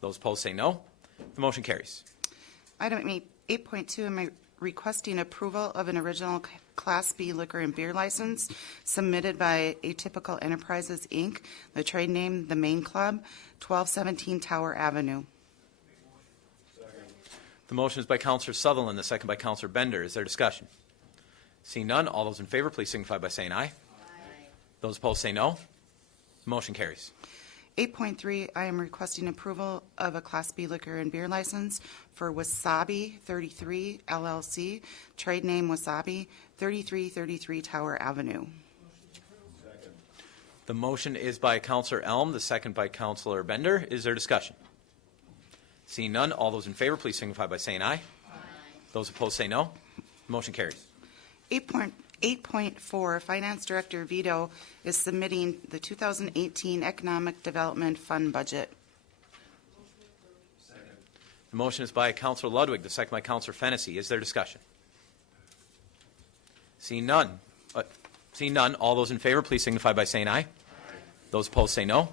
Those opposed say no. The motion carries. Item 8.2, am requesting approval of an original Class B liquor and beer license submitted by Atypical Enterprises, Inc., the trade name The Main Club, 1217 Tower Avenue. The motion is by Councillor Sutherland, the second by Councillor Bender. Is there discussion? Seeing none, all those in favor, please signify by saying aye. Aye. Those opposed say no. The motion carries. 8.3, I am requesting approval of a Class B liquor and beer license for Wasabi 33 LLC, trade name Wasabi, 3333 Tower Avenue. The motion is by Councillor Elm, the second by Councillor Bender. Is there discussion? Seeing none, all those in favor, please signify by saying aye. Aye. Those opposed say no. The motion carries. 8.4, Finance Director Vito is submitting the 2018 Economic Development Fund budget. The motion is by Councillor Ludwig, the second by Councillor Fennessy. Is there discussion? Seeing none, all those in favor, please signify by saying aye. Aye. Those opposed say no.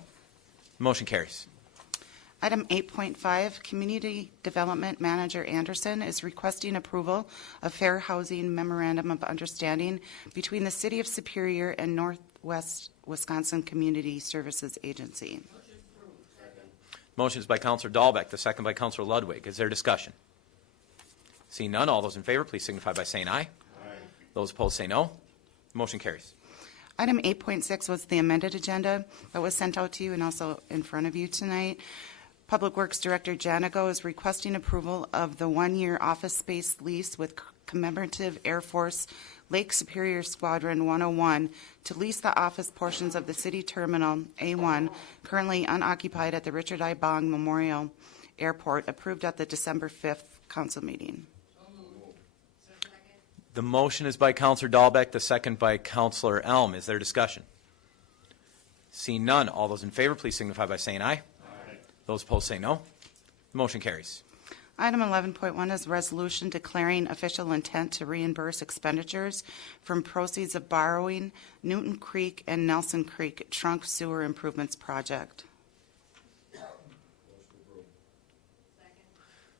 The motion carries. Item 8.5, Community Development Manager Anderson is requesting approval of Fair Housing Memorandum of Understanding between the City of Superior and Northwest Wisconsin Community Services Agency. Motion is by Councillor Dahlbeck, the second by Councillor Ludwig. Is there discussion? Seeing none, all those in favor, please signify by saying aye. Aye. Those opposed say no. The motion carries. Item 8.6 was the amended agenda that was sent out to you and also in front of you tonight. Public Works Director Janico is requesting approval of the one-year office space lease with Commemorative Air Force Lake Superior Squadron 101 to lease the office portions of the City Terminal A1 currently unoccupied at the Richard I. Bong Memorial Airport, approved at the December 5th council meeting. The motion is by Councillor Dahlbeck, the second by Councillor Elm. Is there discussion? Seeing none, all those in favor, please signify by saying aye. Those opposed say no. The motion carries. Item 11.1 is a resolution declaring official intent to reimburse expenditures from proceeds of borrowing Newton Creek and Nelson Creek Trunk Sewer Improvements Project.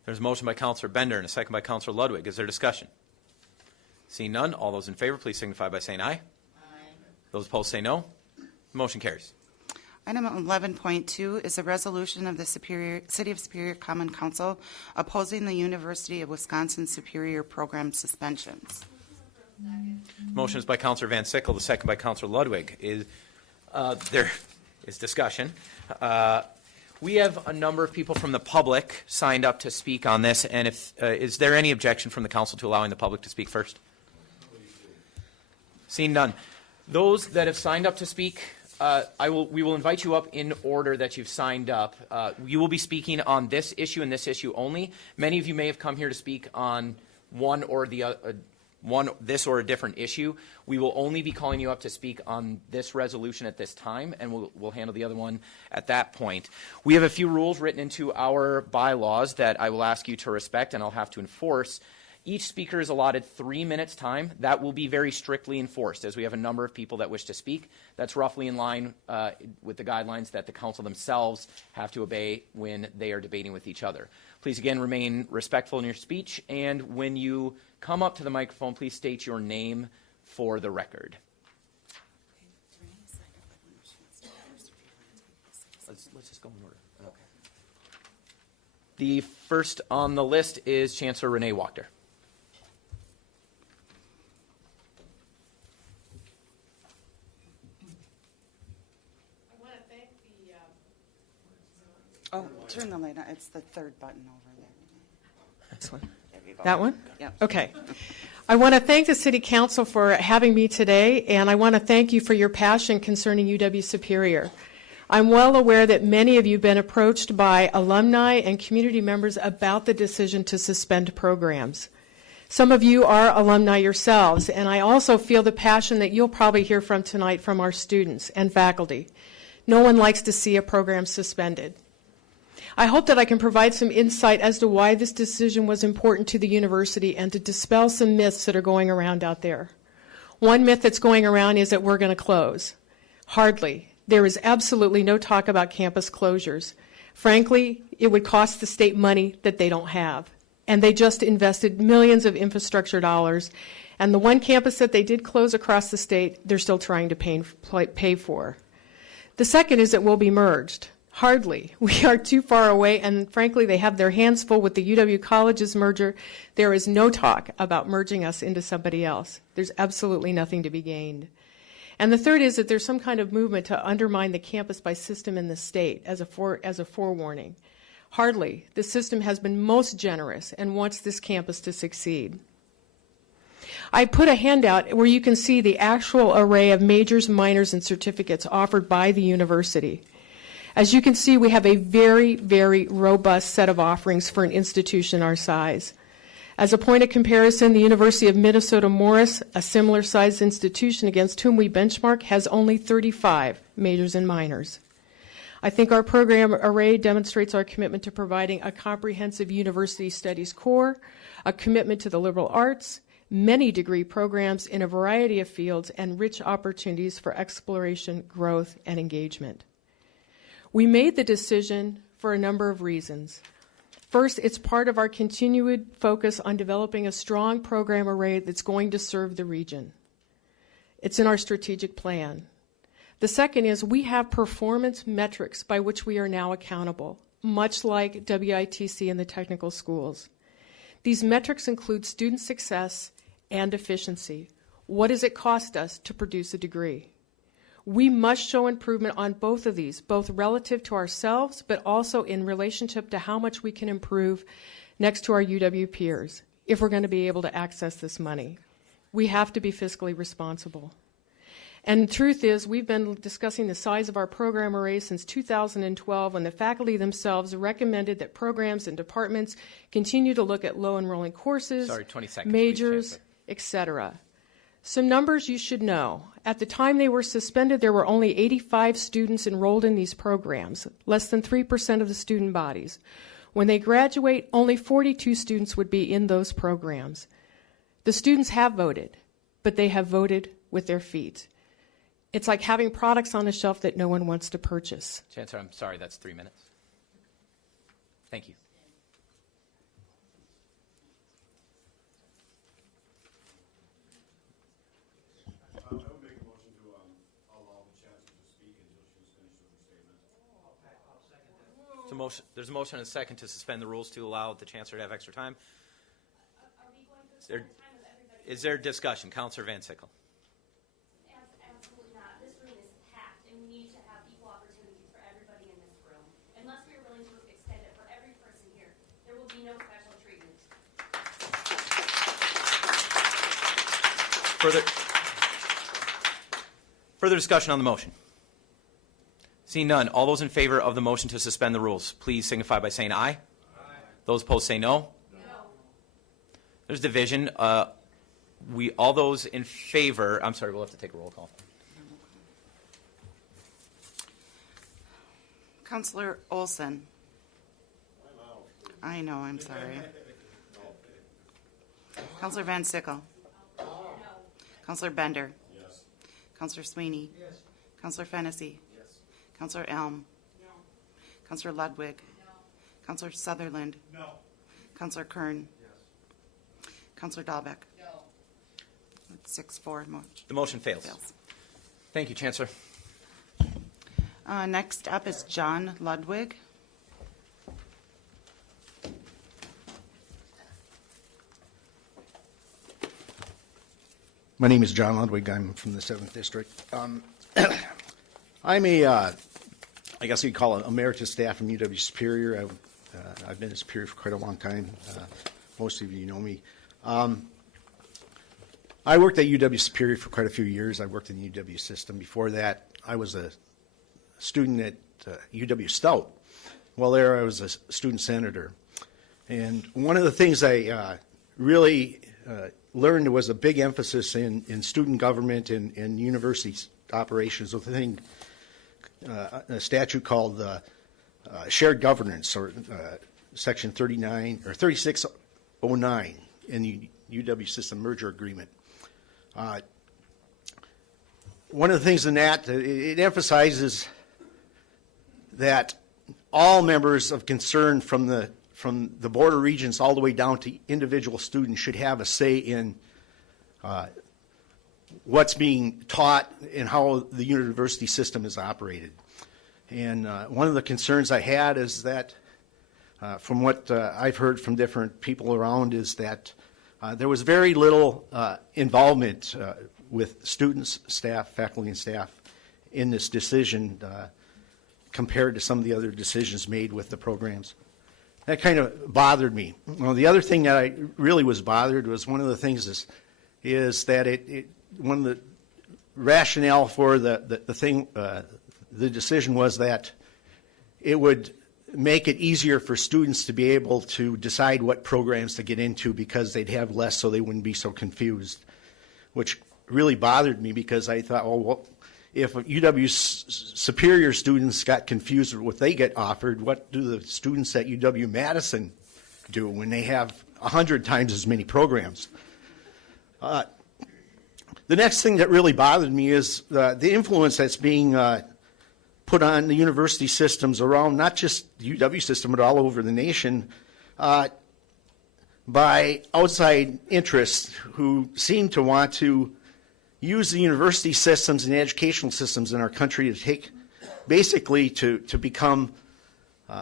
There's a motion by Councillor Bender and a second by Councillor Ludwig. Is there discussion? Seeing none, all those in favor, please signify by saying aye. Aye. Those opposed say no. The motion carries. Item 11.2 is a resolution of the City of Superior Common Council opposing the University of Wisconsin Superior Program suspensions. Motion is by Councillor Van Sickle, the second by Councillor Ludwig. There is discussion. We have a number of people from the public signed up to speak on this, and is there any objection from the council to allowing the public to speak first? Seeing none. Those that have signed up to speak, we will invite you up in order that you've signed up. You will be speaking on this issue and this issue only. Many of you may have come here to speak on this or a different issue. We will only be calling you up to speak on this resolution at this time, and we'll handle the other one at that point. We have a few rules written into our bylaws that I will ask you to respect and I'll have to enforce. Each speaker is allotted 3 minutes time. That will be very strictly enforced as we have a number of people that wish to speak. That's roughly in line with the guidelines that the council themselves have to obey when they are debating with each other. Please again remain respectful in your speech, and when you come up to the microphone, please state your name for the record. Let's just go in order. Okay. The first on the list is Chancellor Renee Wachter. Oh, turn the light on. It's the third button over there. This one? That one? Yeah. Okay. I want to thank the City Council for having me today, and I want to thank you for your passion concerning UW Superior. I'm well aware that many of you have been approached by alumni and community members about the decision to suspend programs. Some of you are alumni yourselves, and I also feel the passion that you'll probably hear from tonight from our students and faculty. No one likes to see a program suspended. I hope that I can provide some insight as to why this decision was important to the university and to dispel some myths that are going around out there. One myth that's going around is that we're going to close. Hardly. There is absolutely no talk about campus closures. Frankly, it would cost the state money that they don't have. And they just invested millions of infrastructure dollars. And the one campus that they did close across the state, they're still trying to pay for. The second is it will be merged. Hardly. We are too far away, and frankly, they have their hands full with the UW Colleges merger. There is no talk about merging us into somebody else. There's absolutely nothing to be gained. And the third is that there's some kind of movement to undermine the campus by system in the state as a forewarning. Hardly. The system has been most generous and wants this campus to succeed. I put a handout where you can see the actual array of majors, minors, and certificates offered by the university. As you can see, we have a very, very robust set of offerings for an institution our size. As a point of comparison, the University of Minnesota Morris, a similar sized institution against whom we benchmark, has only 35 majors and minors. I think our program array demonstrates our commitment to providing a comprehensive university studies core, a commitment to the liberal arts, many degree programs in a variety of fields, and rich opportunities for exploration, growth, and engagement. We made the decision for a number of reasons. First, it's part of our continued focus on developing a strong program array that's going to serve the region. It's in our strategic plan. The second is we have performance metrics by which we are now accountable, much like WITC and the technical schools. These metrics include student success and efficiency. What does it cost us to produce a degree? We must show improvement on both of these, both relative to ourselves, but also in relationship to how much we can improve next to our UW peers if we're going to be able to access this money. We have to be fiscally responsible. And the truth is, we've been discussing the size of our program array since 2012, when the faculty themselves recommended that programs and departments continue to look at low enrolling courses, 20 seconds, majors, etc. Some numbers you should know. At the time they were suspended, there were only 85 students enrolled in these programs, less than 3% of the student bodies. When they graduate, only 42 students would be in those programs. The students have voted, but they have voted with their feet. It's like having products on a shelf that no one wants to purchase. Chancellor, I'm sorry, that's 3 minutes. Thank you. There's a motion and a second to suspend the rules to allow the Chancellor to have extra time. Are we going to spend time with everybody? Is there discussion? Councillor Van Sickle. Absolutely not. This room is packed, and we need to have equal opportunities for everybody in this room. Unless we are willing to extend it for every person here, there will be no special treatment. Further discussion on the motion? Seeing none, all those in favor of the motion to suspend the rules, please signify by saying aye. Aye. Those opposed say no. No. There's division. All those in favor, I'm sorry, we'll have to take a roll call. Counselor Olson. I know, I'm sorry. Counselor Van Sickle. No. Counselor Bender. Yes. Counselor Sweeney. Yes. Counselor Fennessy. Yes. Counselor Elm. No. Counselor Ludwig. No. Counselor Sutherland. No. Counselor Kern. Yes. Counselor Dahlbeck. No. 6-4. The motion fails. Thank you, Chancellor. Next up is John Ludwig. My name is John Ludwig. I'm from the 7th District. I'm I guess you'd call it emeritus staff from UW Superior. I've been at Superior for quite a long time. Most of you know me. I worked at UW Superior for quite a few years. I worked in the UW system. Before that, I was a student at UW Stout. While there, I was a student senator. And one of the things I really learned was a big emphasis in student government and university operations with a statute called shared governance, or Section 39 or 3609 in the UW system merger agreement. one of the things in that, it emphasizes that all members of concern from the Board of Regents all the way down to individual students should have a say in what's being taught and how the university system is operated. And one of the concerns I had is that, from what I've heard from different people around, is that there was very little involvement with students, staff, faculty, and staff in this decision compared to some of the other decisions made with the programs. That kind of bothered me. Well, the other thing that I really was bothered was one of the things is that one of the rationale for the decision was that it would make it easier for students to be able to decide what programs to get into because they'd have less, so they wouldn't be so confused, which really bothered me because I thought, well, if UW Superior students got confused with what they get offered, what do the students at UW-Madison do when they have 100 times as many programs? The next thing that really bothered me is the influence that's being put on the university systems around, not just the UW system, but all over the nation, by outside interests who seem to want to use the university systems and the educational systems in our country to take, basically to become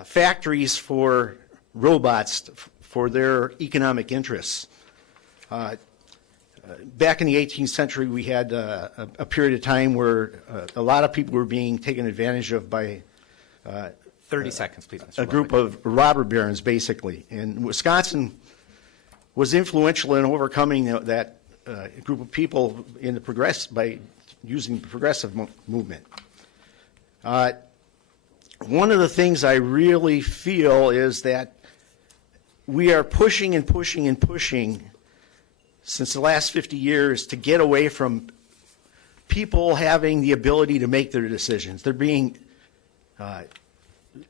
factories for robots for their economic interests. Back in the 18th century, we had a period of time where a lot of people were being taken advantage of by 30 seconds, please, Mr. a group of robber barons, basically. And Wisconsin was influential in overcoming that group of people in the by using the progressive movement. One of the things I really feel is that we are pushing and pushing and pushing since the last 50 years to get away from people having the ability to make their decisions. They're being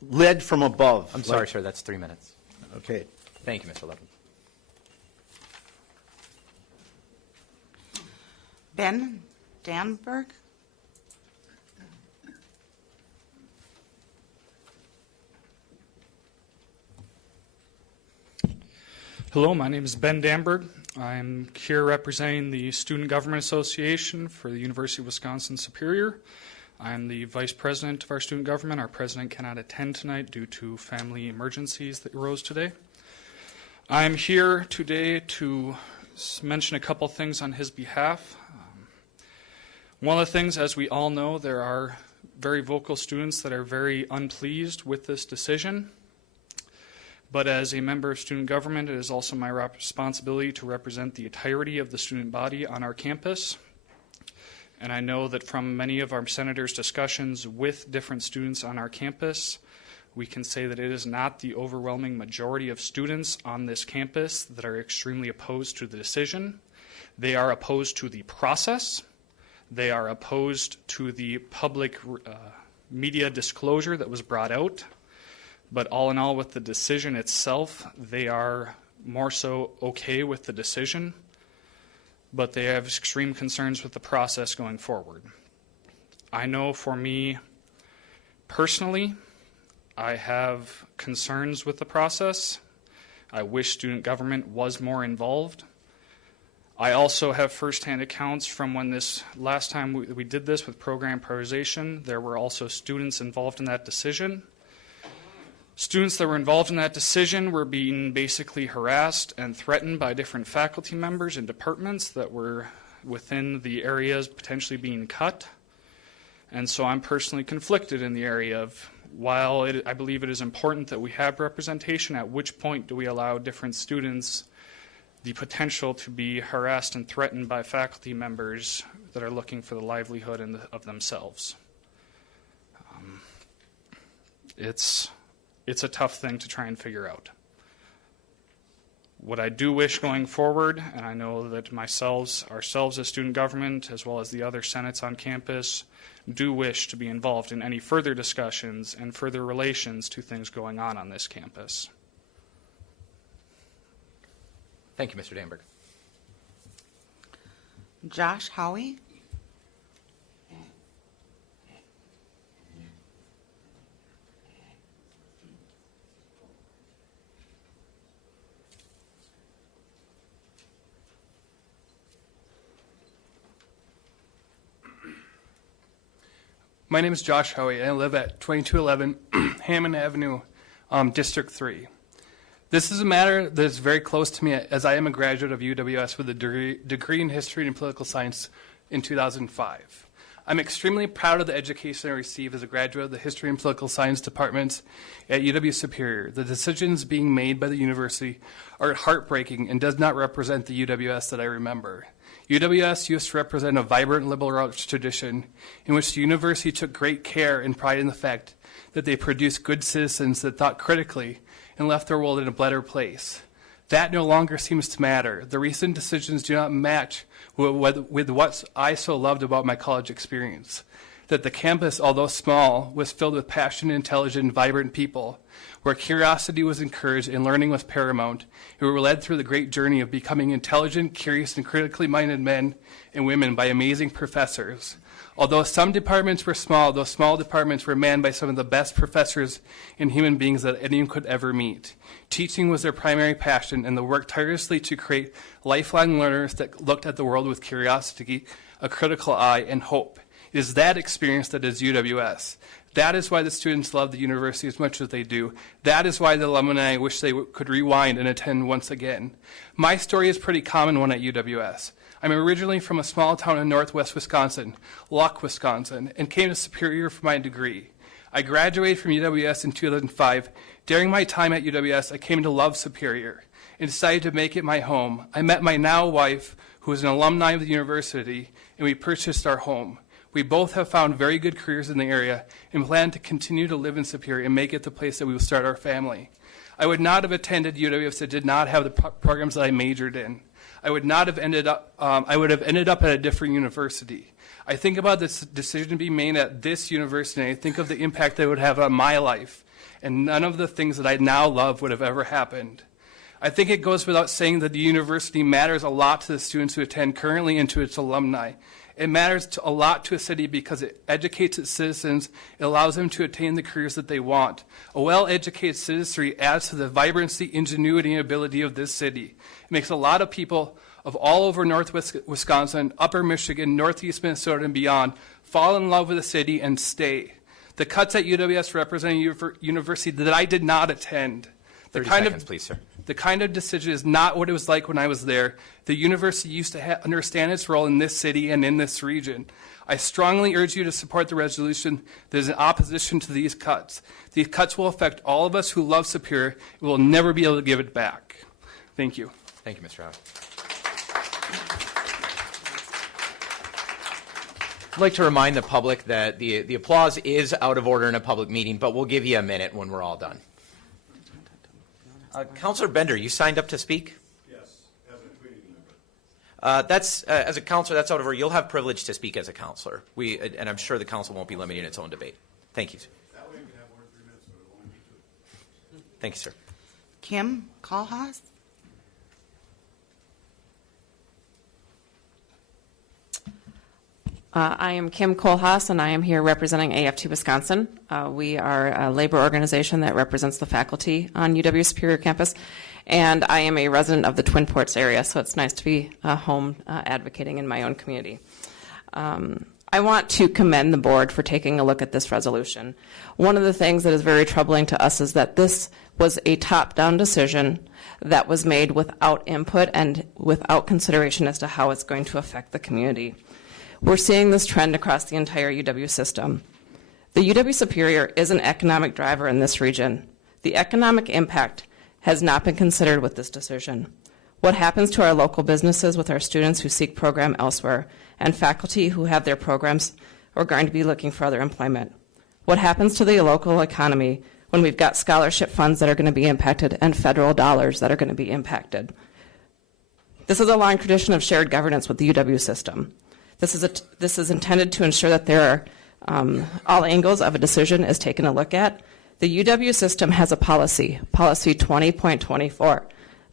led from above. I'm sorry, sir, that's 3 minutes. Okay. Thank you, Mr. Levin. Ben Danberg? Hello, my name is Ben Danberg. I'm here representing the Student Government Association for the University of Wisconsin Superior. I'm the vice president of our student government. Our president cannot attend tonight due to family emergencies that arose today. I'm here today to mention a couple things on his behalf. One of the things, as we all know, there are very vocal students that are very unpleased with this decision. But as a member of student government, it is also my responsibility to represent the entirety of the student body on our campus. And I know that from many of our senators' discussions with different students on our campus, we can say that it is not the overwhelming majority of students on this campus that are extremely opposed to the decision. They are opposed to the process. They are opposed to the public media disclosure that was brought out. But all in all, with the decision itself, they are more so okay with the decision, but they have extreme concerns with the process going forward. I know for me personally, I have concerns with the process. I wish student government was more involved. I also have firsthand accounts from when this last time we did this with program prioritization. There were also students involved in that decision. Students that were involved in that decision were being basically harassed and threatened by different faculty members and departments that were within the areas potentially being cut. And so I'm personally conflicted in the area of, while I believe it is important that we have representation, at which point do we allow different students the potential to be harassed and threatened by faculty members that are looking for the livelihood of themselves. It's a tough thing to try and figure out. What I do wish going forward, and I know that ourselves as student government, as well as the other senates on campus, do wish to be involved in any further discussions and further relations to things going on this campus. Thank you, Mr. Danberg. Josh Howie? My name is Josh Hoey, and I live at 2211 Hammond Avenue, District 3. This is a matter that is very close to me, as I am a graduate of UWS with a degree in History and Political Science in 2005. I'm extremely proud of the education I received as a graduate of the History and Political Science departments at UW Superior. The decisions being made by the university are heartbreaking and does not represent the UWS that I remember. UWS used to represent a vibrant liberal arts tradition in which the university took great care and pride in the fact that they produced good citizens that thought critically and left their world in a better place. That no longer seems to matter. The recent decisions do not match with what I so loved about my college experience. That the campus, although small, was filled with passionate, intelligent, and vibrant people, where curiosity was encouraged and learning was paramount, and we were led through the great journey of becoming intelligent, curious, and critically minded men and women by amazing professors. Although some departments were small, those small departments were manned by some of the best professors and human beings that anyone could ever meet. Teaching was their primary passion, and they worked tirelessly to create lifelong learners that looked at the world with curiosity, a critical eye, and hope. It is that experience that is UWS. That is why the students love the university as much as they do. That is why the alumni wish they could rewind and attend once again. My story is a pretty common one at UWS. I'm originally from a small town in northwest Wisconsin, Luck, Wisconsin, and came to Superior for my degree. I graduated from UWS in 2005. During my time at UWS, I came to love Superior and decided to make it my home. I met my now wife, who is an alumni of the university, and we purchased our home. We both have found very good careers in the area and plan to continue to live in Superior and make it the place that we will start our family. I would not have attended UW if it did not have the programs that I majored in. I would have ended up at a different university. I think about this decision being made at this university, and I think of the impact that it would have on my life, and none of the things that I now love would have ever happened. I think it goes without saying that the university matters a lot to the students who attend currently and to its alumni. It matters a lot to a city because it educates its citizens. It allows them to attain the careers that they want. A well-educated citizenry adds to the vibrancy, ingenuity, and ability of this city. It makes a lot of people of all over northwest Wisconsin, upper Michigan, northeast Minnesota, and beyond fall in love with the city and stay. The cuts at UWS represent a university that I did not attend. 30 seconds, please, sir. The kind of decision is not what it was like when I was there. The university used to understand its role in this city and in this region. I strongly urge you to support the resolution that is in opposition to these cuts. These cuts will affect all of us who love Superior. We will never be able to give it back. Thank you. Thank you, Mr. Howe. I'd like to remind the public that the applause is out of order in a public meeting, but we'll give you a minute when we're all done. Councilor Bender, you signed up to speak? Yes, as a community member. As a counselor, that's out of order. You'll have privilege to speak as a counselor. And I'm sure the council won't be limiting its own debate. Thank you, sir. That way we can have more than 3 minutes, but it won't be 2. Thank you, sir. Kim Kohlhaas? I am Kim Kohlhaas, and I am here representing AFT Wisconsin. We are a labor organization that represents the faculty on UW Superior campus, and I am a resident of the Twin Ports area, so it's nice to be home advocating in my own community. I want to commend the board for taking a look at this resolution. One of the things that is very troubling to us is that this was a top-down decision that was made without input and without consideration as to how it's going to affect the community. We're seeing this trend across the entire UW system. The UW Superior is an economic driver in this region. The economic impact has not been considered with this decision. What happens to our local businesses with our students who seek program elsewhere and faculty who have their programs are going to be looking for other employment? What happens to the local economy when we've got scholarship funds that are going to be impacted and federal dollars that are going to be impacted? This is a long tradition of shared governance with the UW system. This is intended to ensure that there are all angles of a decision is taken a look at. The UW system has a policy, policy 20.24.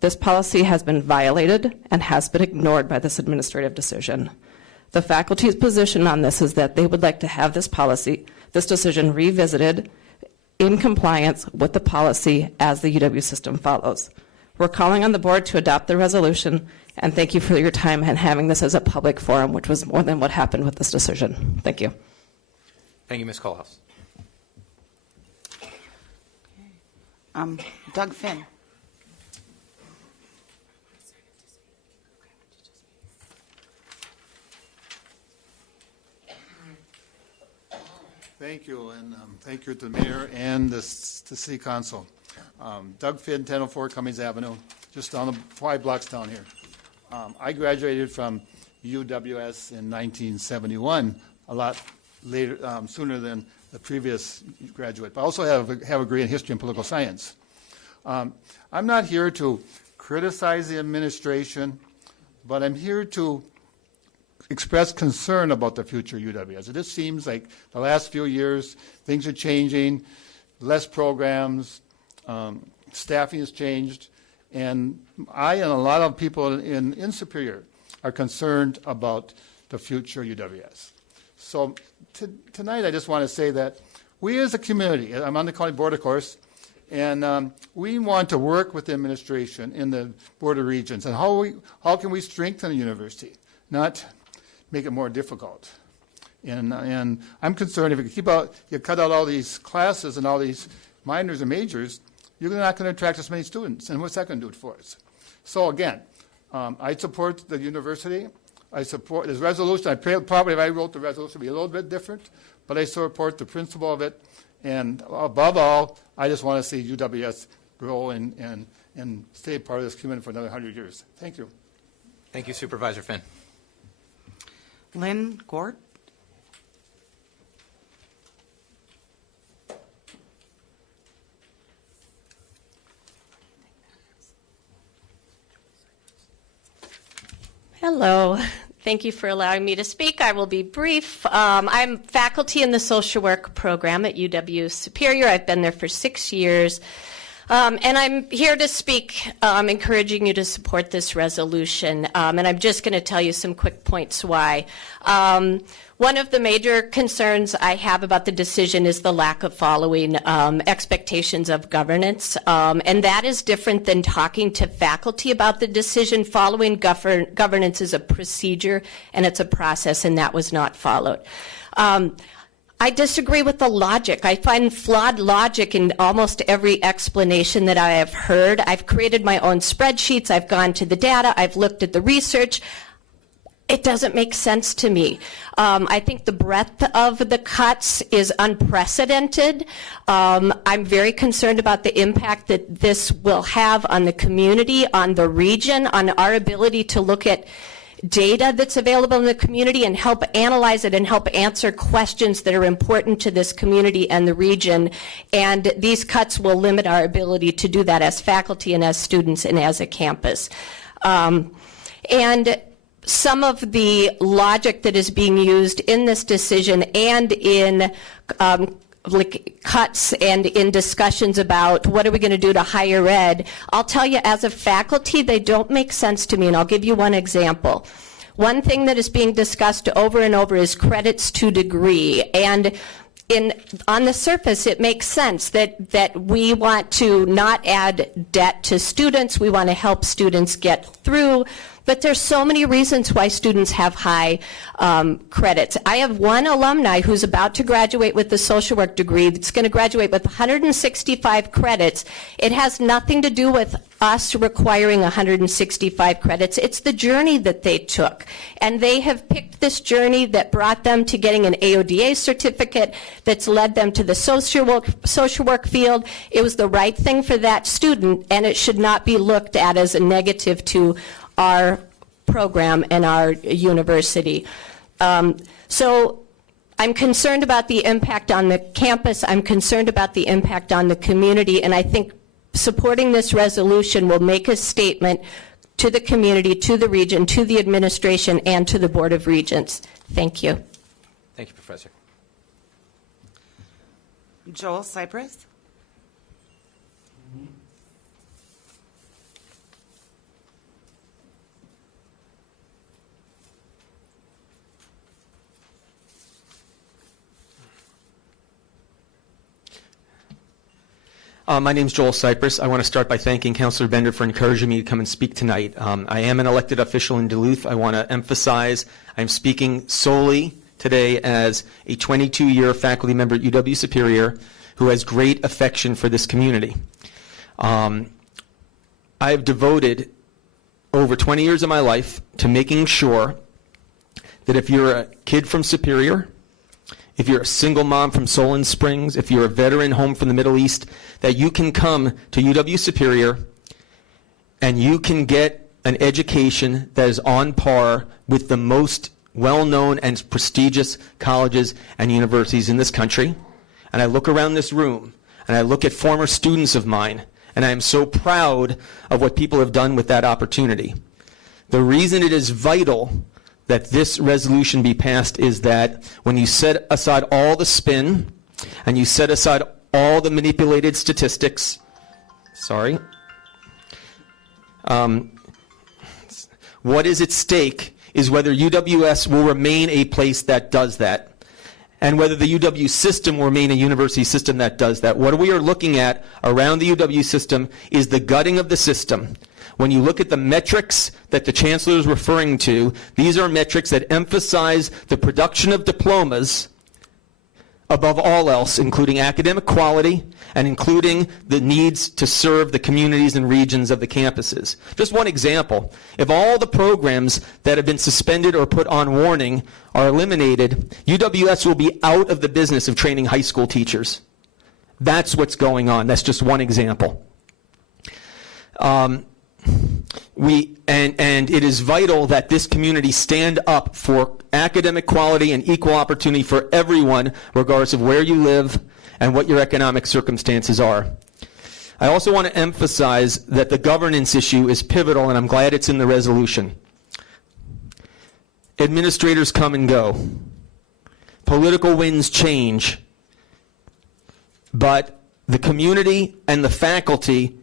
This policy has been violated and has been ignored by this administrative decision. The faculty's position on this is that they would like to have this policy, this decision revisited in compliance with the policy as the UW system follows. We're calling on the board to adopt the resolution, and thank you for your time and having this as a public forum, which was more than what happened with this decision. Thank you. Thank you, Ms. Kohlhaas. Doug Finn. Thank you, and thank you to the mayor and the city council. Doug Finn, 1004 Cummings Avenue, just down the 5 blocks down here. I graduated from UWS in 1971, a lot later, sooner than the previous graduate. But I also have a degree in history and political science. I'm not here to criticize the administration, but I'm here to express concern about the future of UWS. It just seems like the last few years, things are changing, less programs, staffing has changed, and I and a lot of people in Superior are concerned about the future of UWS. So tonight I just want to say that we as a community, I'm on the county board, of course, and we want to work with the administration in the Board of Regents, and how can we strengthen the university, not make it more difficult. And I'm concerned if you cut out all these classes and all these minors and majors, you're not going to attract as many students. And what's that going to do for us? So again, I support the university. I support this resolution. Probably if I wrote the resolution, it would be a little bit different, but I support the principle of it. And above all, I just want to see UWS grow and stay part of this community for another 100 years. Thank you. Thank you, Supervisor Finn. Lynn Gort. Hello. Thank you for allowing me to speak. I will be brief. I'm faculty in the social work program at UW Superior. I've been there for 6 years. And I'm here to speak, encouraging you to support this resolution. And I'm just going to tell you some quick points why. One of the major concerns I have about the decision is the lack of following expectations of governance. And that is different than talking to faculty about the decision. Following governance is a procedure and it's a process, and that was not followed. I disagree with the logic. I find flawed logic in almost every explanation that I have heard. I've created my own spreadsheets. I've gone to the data. I've looked at the research. It doesn't make sense to me. I think the breadth of the cuts is unprecedented. I'm very concerned about the impact that this will have on the community, on the region, on our ability to look at data that's available in the community and help analyze it and help answer questions that are important to this community and the region. And these cuts will limit our ability to do that as faculty and as students and as a campus. And some of the logic that is being used in this decision and in cuts and in discussions about what are we going to do to higher ed, I'll tell you as a faculty, they don't make sense to me, and I'll give you one example. One thing that is being discussed over and over is credits to degree, and on the surface, it makes sense that we want to not add debt to students, we want to help students get through, but there's so many reasons why students have high credits. I have one alumni who's about to graduate with the social work degree that's going to graduate with 165 credits. It has nothing to do with us requiring 165 credits. It's the journey that they took. And they have picked this journey that brought them to getting an AODA certificate that's led them to the social work field. It was the right thing for that student, and it should not be looked at as a negative to our program and our university. So I'm concerned about the impact on the campus. I'm concerned about the impact on the community, and I think supporting this resolution will make a statement to the community, to the region, to the administration, and to the Board of Regents. Thank you. Thank you, Professor. Joel Cypress. My name is Joel Cypress. I want to start by thanking Councilor Bender for encouraging me to come and speak tonight. I am an elected official in Duluth. I want to emphasize I'm speaking solely today as a 22-year faculty member at UW Superior who has great affection for this community. I have devoted over 20 years of my life to making sure that if you're a kid from Superior, if you're a single mom from Solon Springs, if you're a veteran home from the Middle East, that you can come to UW Superior and you can get an education that is on par with the most well-known and prestigious colleges and universities in this country. And I look around this room, and I look at former students of mine, and I am so proud of what people have done with that opportunity. The reason it is vital that this resolution be passed is that when you set aside all the spin, and you set aside all the manipulated statistics, what is at stake is whether UWS will remain a place that does that, and whether the UW system will remain a university system that does that. What we are looking at around the UW system is the gutting of the system. When you look at the metrics that the chancellor is referring to, these are metrics that emphasize the production of diplomas above all else, including academic quality and including the needs to serve the communities and regions of the campuses. Just one example, if all the programs that have been suspended or put on warning are eliminated, UWS will be out of the business of training high school teachers. That's what's going on. That's just one example. And it is vital that this community stand up for academic quality and equal opportunity for everyone, regardless of where you live and what your economic circumstances are. I also want to emphasize that the governance issue is pivotal, and I'm glad it's in the resolution. Administrators come and go. Political winds change. But the community and the faculty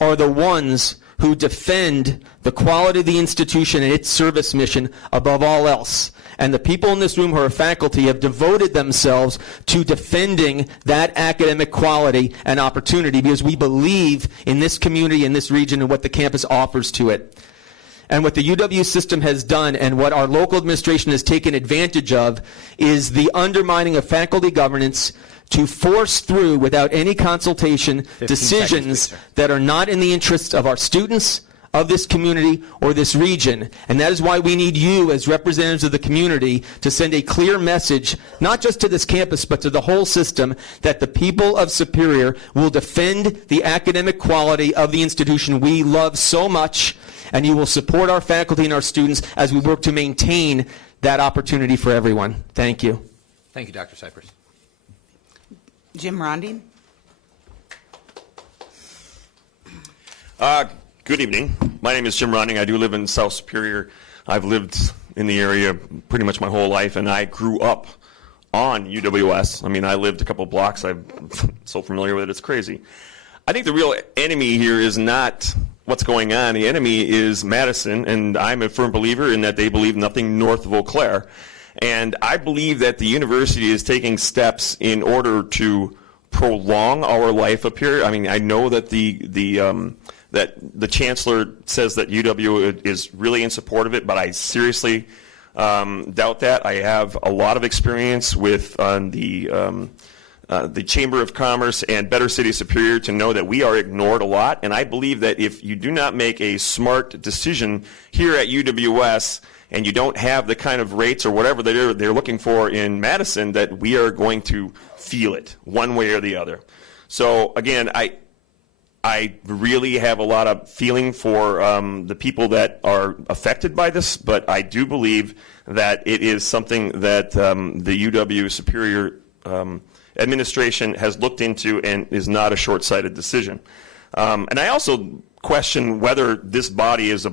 are the ones who defend the quality of the institution and its service mission above all else. And the people in this room who are faculty have devoted themselves to defending that academic quality and opportunity because we believe in this community, in this region, and what the campus offers to it. And what the UW system has done and what our local administration has taken advantage of is the undermining of faculty governance to force through, without any consultation, decisions that are not in the interests of our students, of this community, or this region. And that is why we need you as representatives of the community to send a clear message, not just to this campus, but to the whole system, that the people of Superior will defend the academic quality of the institution we love so much, and you will support our faculty and our students as we work to maintain that opportunity for everyone. Thank you. Thank you, Dr. Cypress. Jim Ronding. Good evening. My name is Jim Ronding. I do live in South Superior. I've lived in the area pretty much my whole life, and I grew up on UWS. I mean, I lived a couple blocks. I'm so familiar with it, it's crazy. I think the real enemy here is not what's going on. The enemy is Madison, and I'm a firm believer in that they believe nothing north of Eau Claire. And I believe that the university is taking steps in order to prolong our life up here. I mean, I know that that the chancellor says that UW is really in support of it, but I seriously doubt that. I have a lot of experience with the Chamber of Commerce and Better City Superior to know that we are ignored a lot. And I believe that if you do not make a smart decision here at UWS, and you don't have the kind of rates or whatever they're looking for in Madison, that we are going to feel it one way or the other. So again, I really have a lot of feeling for the people that are affected by this, but I do believe that it is something that the UW Superior administration has looked into and is not a short-sighted decision. And I also question whether this body is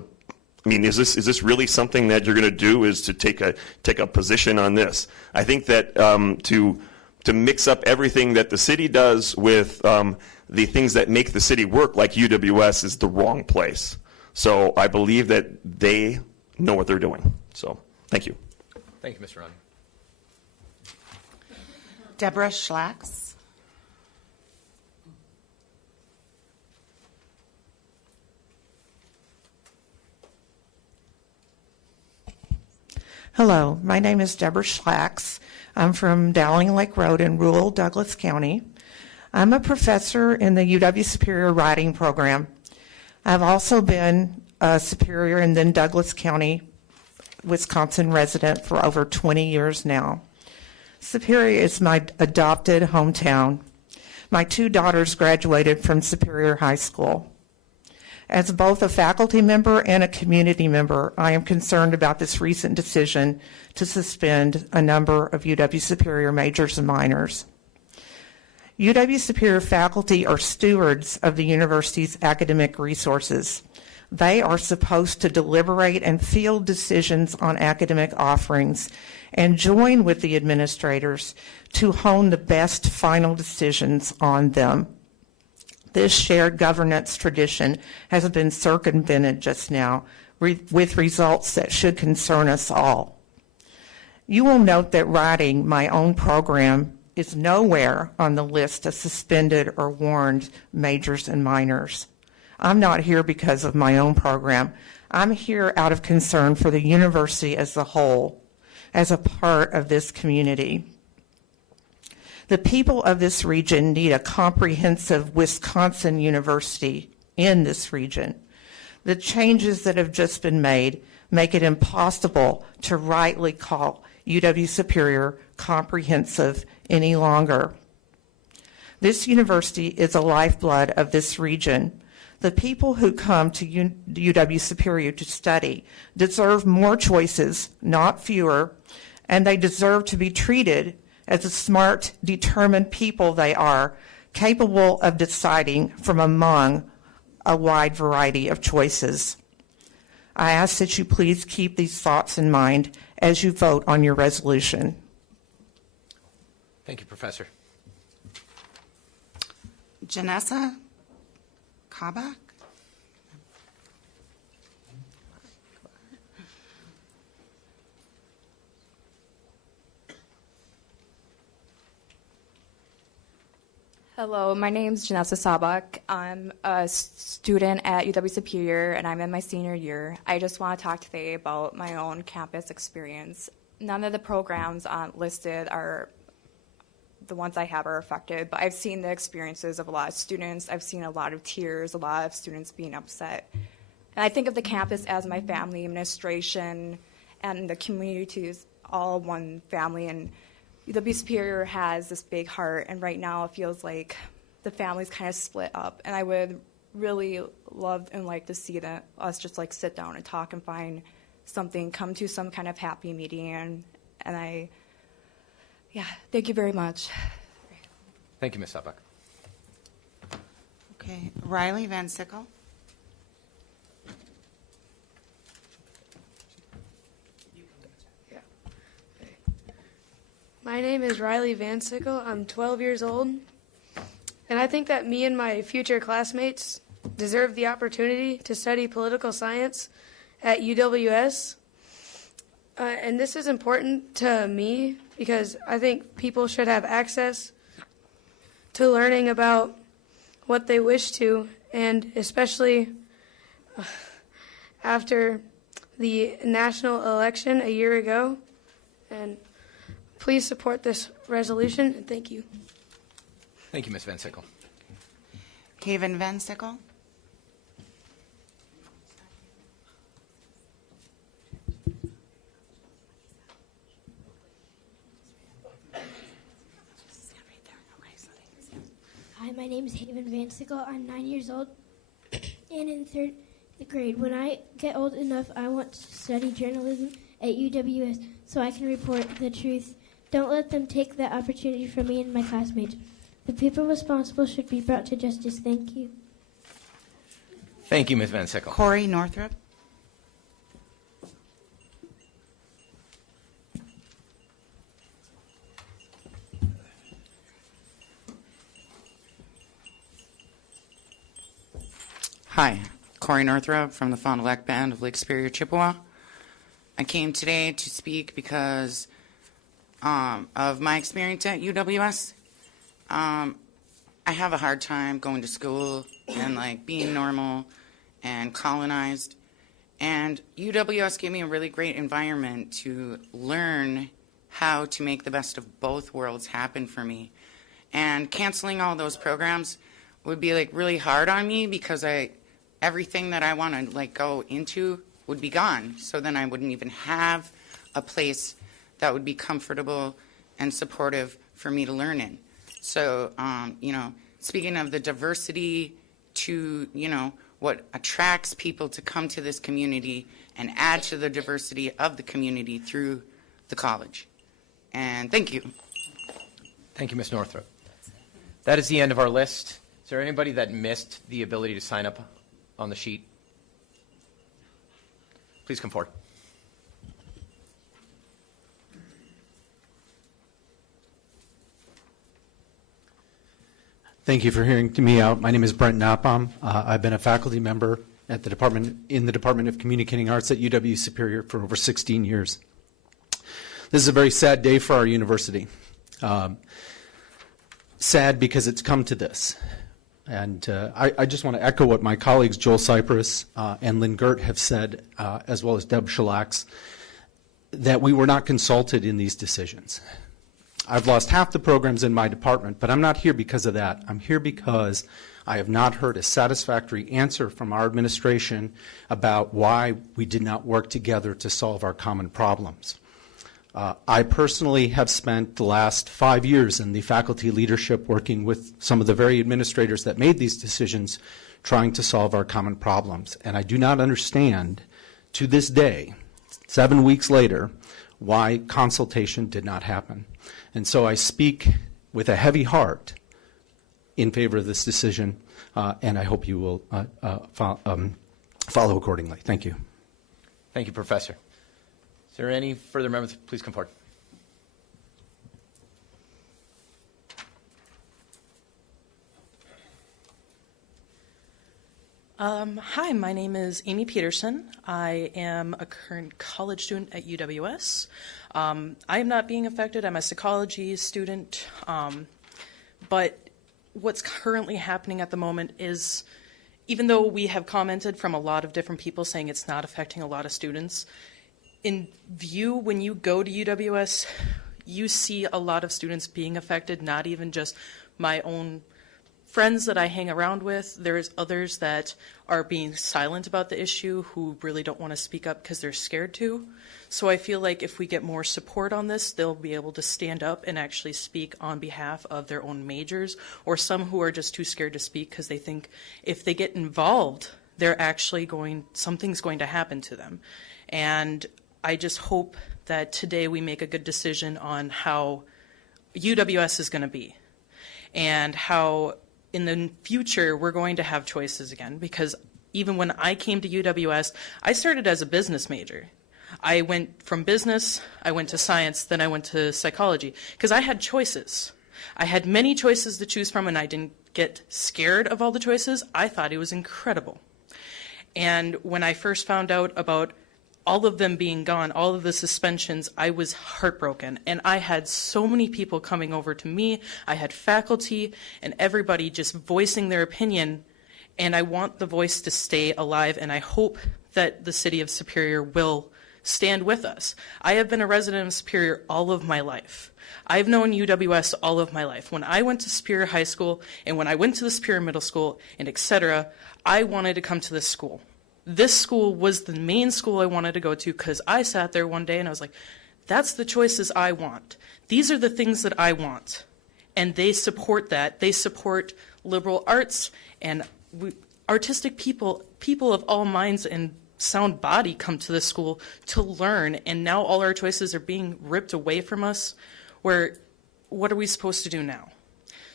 is this really something that you're going to do, is to take a position on this? I think that to mix up everything that the city does with the things that make the city work, like UWS, is the wrong place. So I believe that they know what they're doing. So thank you. Thank you, Mr. Ron. Deborah Schlacks. Hello, my name is Deborah Schlacks. I'm from Dowling Lake Road in rural Douglas County. I'm a professor in the UW Superior Writing Program. I've also been a Superior and then Douglas County, Wisconsin resident for over 20 years now. Superior is my adopted hometown. My 2 daughters graduated from Superior High School. As both a faculty member and a community member, I am concerned about this recent decision to suspend a number of UW Superior majors and minors. UW Superior faculty are stewards of the university's academic resources. They are supposed to deliberate and field decisions on academic offerings and join with the administrators to hone the best final decisions on them. This shared governance tradition has been circumvented just now with results that should concern us all. You will note that writing my own program is nowhere on the list of suspended or warned majors and minors. I'm not here because of my own program. I'm here out of concern for the university as a whole, as a part of this community. The people of this region need a comprehensive Wisconsin university in this region. The changes that have just been made make it impossible to rightly call UW Superior comprehensive any longer. This university is the lifeblood of this region. The people who come to UW Superior to study deserve more choices, not fewer, and they deserve to be treated as the smart, determined people they are, capable of deciding from among a wide variety of choices. I ask that you please keep these thoughts in mind as you vote on your resolution. Thank you, Professor. Janessa Kabak? Hello, my name is Janessa Sabak. I'm a student at UW Superior, and I'm in my senior year. I just want to talk today about my own campus experience. None of the programs listed are the ones I have are affected, but I've seen the experiences of a lot of students. I've seen a lot of tears, a lot of students being upset. And I think of the campus as my family, administration, and the community is all one family. And UW Superior has this big heart, and right now it feels like the family's kind of split up. And I would really love and like to see us just like sit down and talk and find something, come to some kind of happy median. And thank you very much. Thank you, Ms. Sabak. Okay, Riley Van Sickle. My name is Riley Van Sickle. I'm 12 years old, and I think that me and my future classmates deserve the opportunity to study political science at UWS. And this is important to me because I think people should have access to learning about what they wish to, and especially after the national election a year ago. And please support this resolution, and thank you. Thank you, Ms. Van Sickle. Kaven Van Sickle. Hi, my name is Haven Van Sickle. I'm 9 years old and in third grade. When I get old enough, I want to study journalism at UWS so I can report the truth. Don't let them take that opportunity from me and my classmates. The people responsible should be brought to justice. Thank you. Thank you, Ms. Van Sickle. Corey Northrup. Hi, Corey Northrup from the Fond du Lac Band of Lake Superior, Chippewa. I came today to speak because of my experience at UWS. I have a hard time going to school and being normal and colonized, And UWS gave me a really great environment to learn how to make the best of both worlds happen for me. And canceling all those programs would be like really hard on me because everything that I want to like go into would be gone. So then I wouldn't even have a place that would be comfortable and supportive for me to learn in. So, speaking of the diversity to, what attracts people to come to this community and add to the diversity of the community through the college. And thank you. Thank you, Ms. Northrup. That is the end of our list. Is there anybody that missed the ability to sign up on the sheet? Please come forward. Thank you for hearing me out. My name is Brent Knopbaum. I've been a faculty member at the Department of Communicating Arts at UW Superior for over 16 years. This is a very sad day for our university. Sad because it's come to this. And I just want to echo what my colleagues Joel Cypress and Lynn Gert have said, as well as Deb Shalax, that we were not consulted in these decisions. I've lost half the programs in my department, but I'm not here because of that. I'm here because I have not heard a satisfactory answer from our administration about why we did not work together to solve our common problems. I personally have spent the last 5 years in the faculty leadership working with some of the very administrators that made these decisions trying to solve our common problems. And I do not understand, to this day, 7 weeks later, why consultation did not happen. And so I speak with a heavy heart in favor of this decision, and I hope you will follow accordingly. Thank you. Thank you, Professor. Is there any further members? Please come forward. Hi, my name is Amy Peterson. I am a current college student at UWS. I am not being affected. I'm a psychology student. But what's currently happening at the moment is, even though we have commented from a lot of different people saying it's not affecting a lot of students, in view, when you go to UWS, you see a lot of students being affected, not even just my own friends that I hang around with. There's others that are being silent about the issue who really don't want to speak up because they're scared to. So I feel like if we get more support on this, they'll be able to stand up and actually speak on behalf of their own majors, or some who are just too scared to speak because they think if they get involved, something's going to happen to them. And I just hope that today we make a good decision on how UWS is going to be and how in the future we're going to have choices again, because even when I came to UWS, I started as a business major. I went from business, I went to science, then I went to psychology, because I had choices. I had many choices to choose from, and I didn't get scared of all the choices. I thought it was incredible. And when I first found out about all of them being gone, all of the suspensions, I was heartbroken. And I had so many people coming over to me. I had faculty and everybody just voicing their opinion. And I want the voice to stay alive, and I hope that the city of Superior will stand with us. I have been a resident of Superior all of my life. I've known UWS all of my life. When I went to Superior High School and when I went to the Superior Middle School and etc., I wanted to come to this school. This school was the main school I wanted to go to because I sat there one day and I was like, that's the choices I want. These are the things that I want. And they support that. They support liberal arts and artistic people of all minds and sound body come to this school to learn. And now all our choices are being ripped away from us. What are we supposed to do now?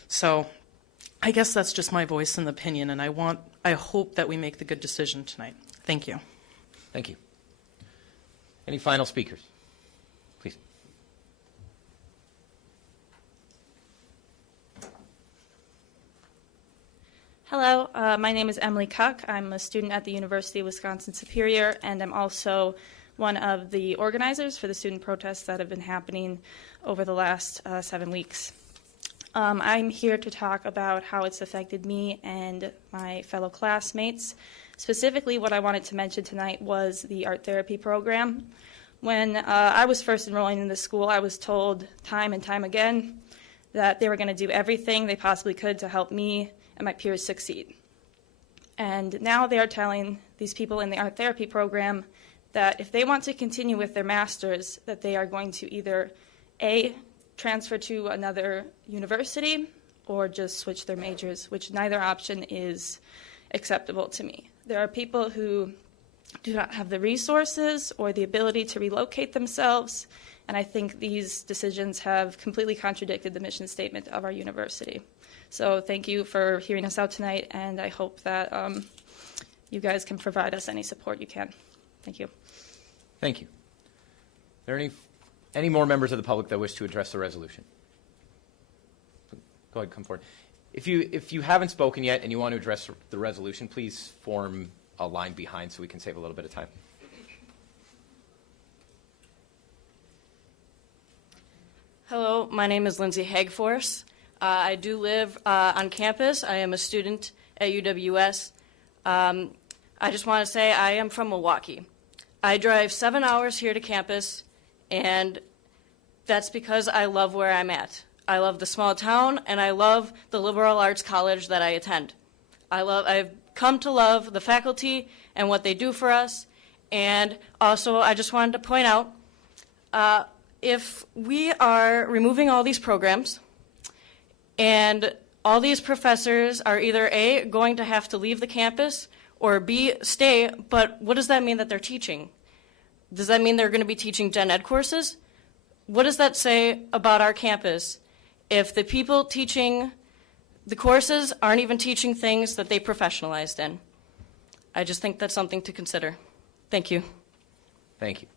So I guess that's just my voice and opinion, and I hope that we make the good decision tonight. Thank you. Thank you. Any final speakers? Please. Hello, my name is Emily Cuck. I'm a student at the University of Wisconsin-Superior, and I'm also one of the organizers for the student protests that have been happening over the last 7 weeks. I'm here to talk about how it's affected me and my fellow classmates Specifically, what I wanted to mention tonight was the art therapy program. When I was first enrolling in this school, I was told time and time again that they were going to do everything they possibly could to help me and my peers succeed. And now they are telling these people in the art therapy program that if they want to continue with their masters, that they are going to either A, transfer to another university, or just switch their majors, which neither option is acceptable to me. There are people who do not have the resources or the ability to relocate themselves, and I think these decisions have completely contradicted the mission statement of our university. So thank you for hearing us out tonight, and I hope that you guys can provide us any support you can. Thank you. Thank you. Are there any more members of the public that wish to address the resolution? Go ahead, come forward. If you haven't spoken yet and you want to address the resolution, please form a line behind so we can save a little bit of time. Hello, my name is Lindsay Hagforce. I do live on campus. I am a student at UWS. I just want to say I am from Milwaukee. I drive 7 hours here to campus, and that's because I love where I'm at. I love the small town, and I love the liberal arts college that I attend. I've come to love the faculty and what they do for us, and also I just wanted to point out, if we are removing all these programs, and all these professors are either A, going to have to leave the campus, or B, stay, but what does that mean that they're teaching? Does that mean they're going to be teaching gen ed courses? What does that say about our campus if the people teaching the courses aren't even teaching things that they professionalized in? I just think that's something to consider. Thank you. Thank you.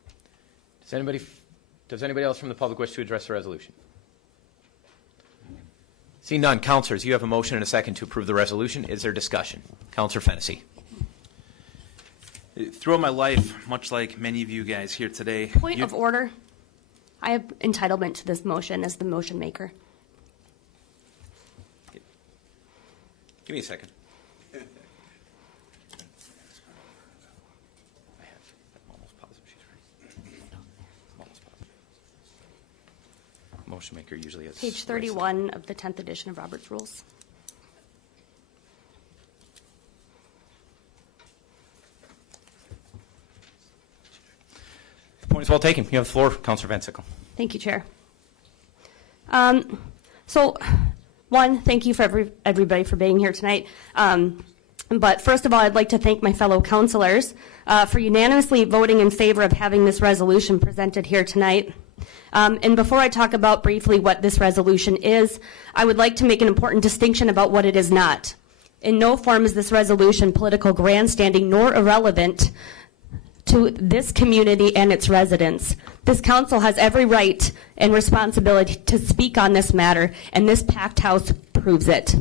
Does anybody else from the public wish to address the resolution? Seeing none, councilors, you have a motion and a second to approve the resolution. Is there discussion? Councilor Fennessy. Throughout my life, much like many of you guys here today. Point of order. I have entitlement to this motion as the motion maker. Give me a second. Motion maker usually has Page 31 of the 10th edition of Robert's Rules. Point is well taken. You have the floor, Councilor Van Sickle. Thank you, Chair. One, thank you for everybody for being here tonight. But first of all, I'd like to thank my fellow councilors for unanimously voting in favor of having this resolution presented here tonight. And before I talk about briefly what this resolution is, I would like to make an important distinction about what it is not. In no form is this resolution political grandstanding nor irrelevant to this community and its residents. This council has every right and responsibility to speak on this matter, and this packed house proves it.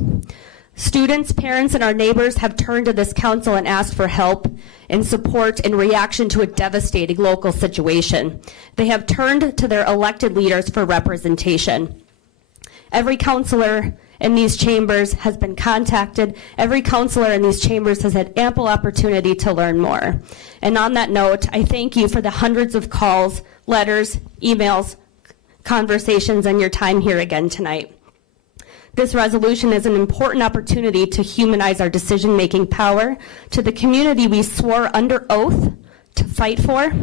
Students, parents, and our neighbors have turned to this council and asked for help and support in reaction to a devastating local situation. They have turned to their elected leaders for representation. Every councilor in these chambers has been contacted. Every councilor in these chambers has had ample opportunity to learn more. And on that note, I thank you for the hundreds of calls, letters, emails, conversations, and your time here again tonight. This resolution is an important opportunity to humanize our decision-making power to the community we swore under oath to fight for.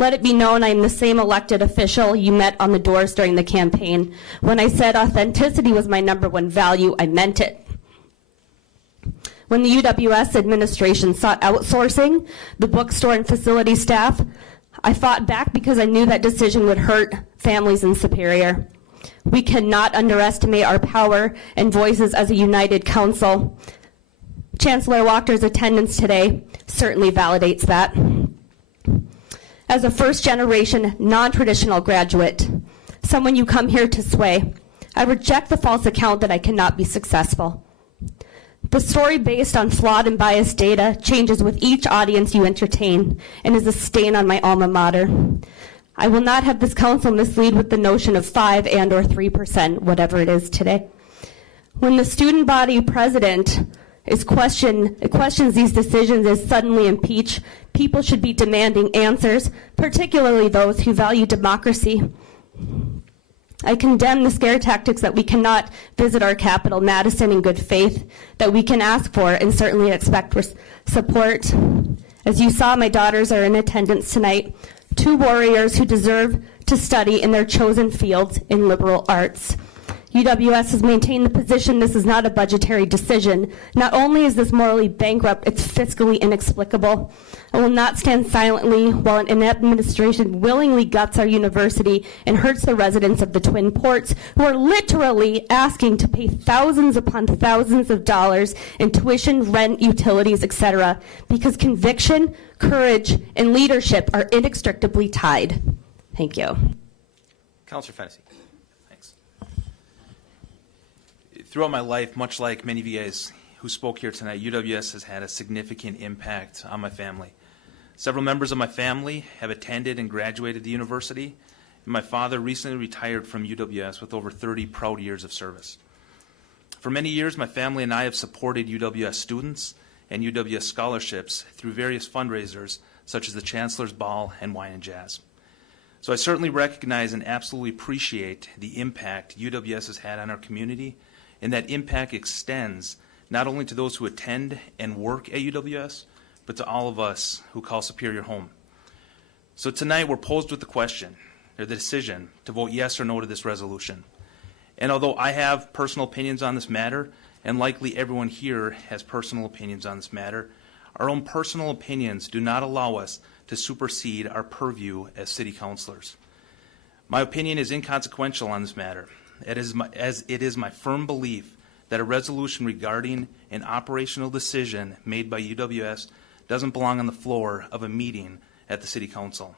Let it be known I am the same elected official you met on the doors during the campaign. When I said authenticity was my #1 value, I meant it. When the UWS administration sought outsourcing the bookstore and facility staff, I fought back because I knew that decision would hurt families in Superior. We cannot underestimate our power and voices as a united council. Chancellor Wachter's attendance today certainly validates that. As a first-generation, non-traditional graduate, someone you come here to sway, I reject the false account that I cannot be successful. The story based on flawed and biased data changes with each audience you entertain and is a stain on my alma mater. I will not have this council mislead with the notion of 5 and/or 3%, whatever it is today. When the student body president questions these decisions as suddenly impeach, people should be demanding answers, particularly those who value democracy. I condemn the scare tactics that we cannot visit our capital, Madison, in good faith, that we can ask for and certainly expect support. As you saw, my daughters are in attendance tonight, 2 warriors who deserve to study in their chosen fields in liberal arts. UWS has maintained the position this is not a budgetary decision. Not only is this morally bankrupt, it's fiscally inexplicable. I will not stand silently while an administration willingly guts our university and hurts the residents of the Twin Ports, who are literally asking to pay thousands upon thousands of dollars in tuition, rent, utilities, etc., because conviction, courage, and leadership are inextricably tied. Thank you. Councillor Fennessy. Throughout my life, much like many of you guys who spoke here tonight, UWS has had a significant impact on my family. Several members of my family have attended and graduated the university, and my father recently retired from UWS with over 30 proud years of service. For many years, my family and I have supported UWS students and UWS scholarships through various fundraisers, such as the Chancellor's Ball and Wine and Jazz. So I certainly recognize and absolutely appreciate the impact UWS has had on our community, and that impact extends not only to those who attend and work at UWS, but to all of us who call Superior home. So tonight we're posed with the question, or the decision, to vote yes or no to this resolution. And although I have personal opinions on this matter, and likely everyone here has personal opinions on this matter, our own personal opinions do not allow us to supersede our purview as city councilors. My opinion is inconsequential on this matter, as it is my firm belief that a resolution regarding an operational decision made by UWS doesn't belong on the floor of a meeting at the City Council.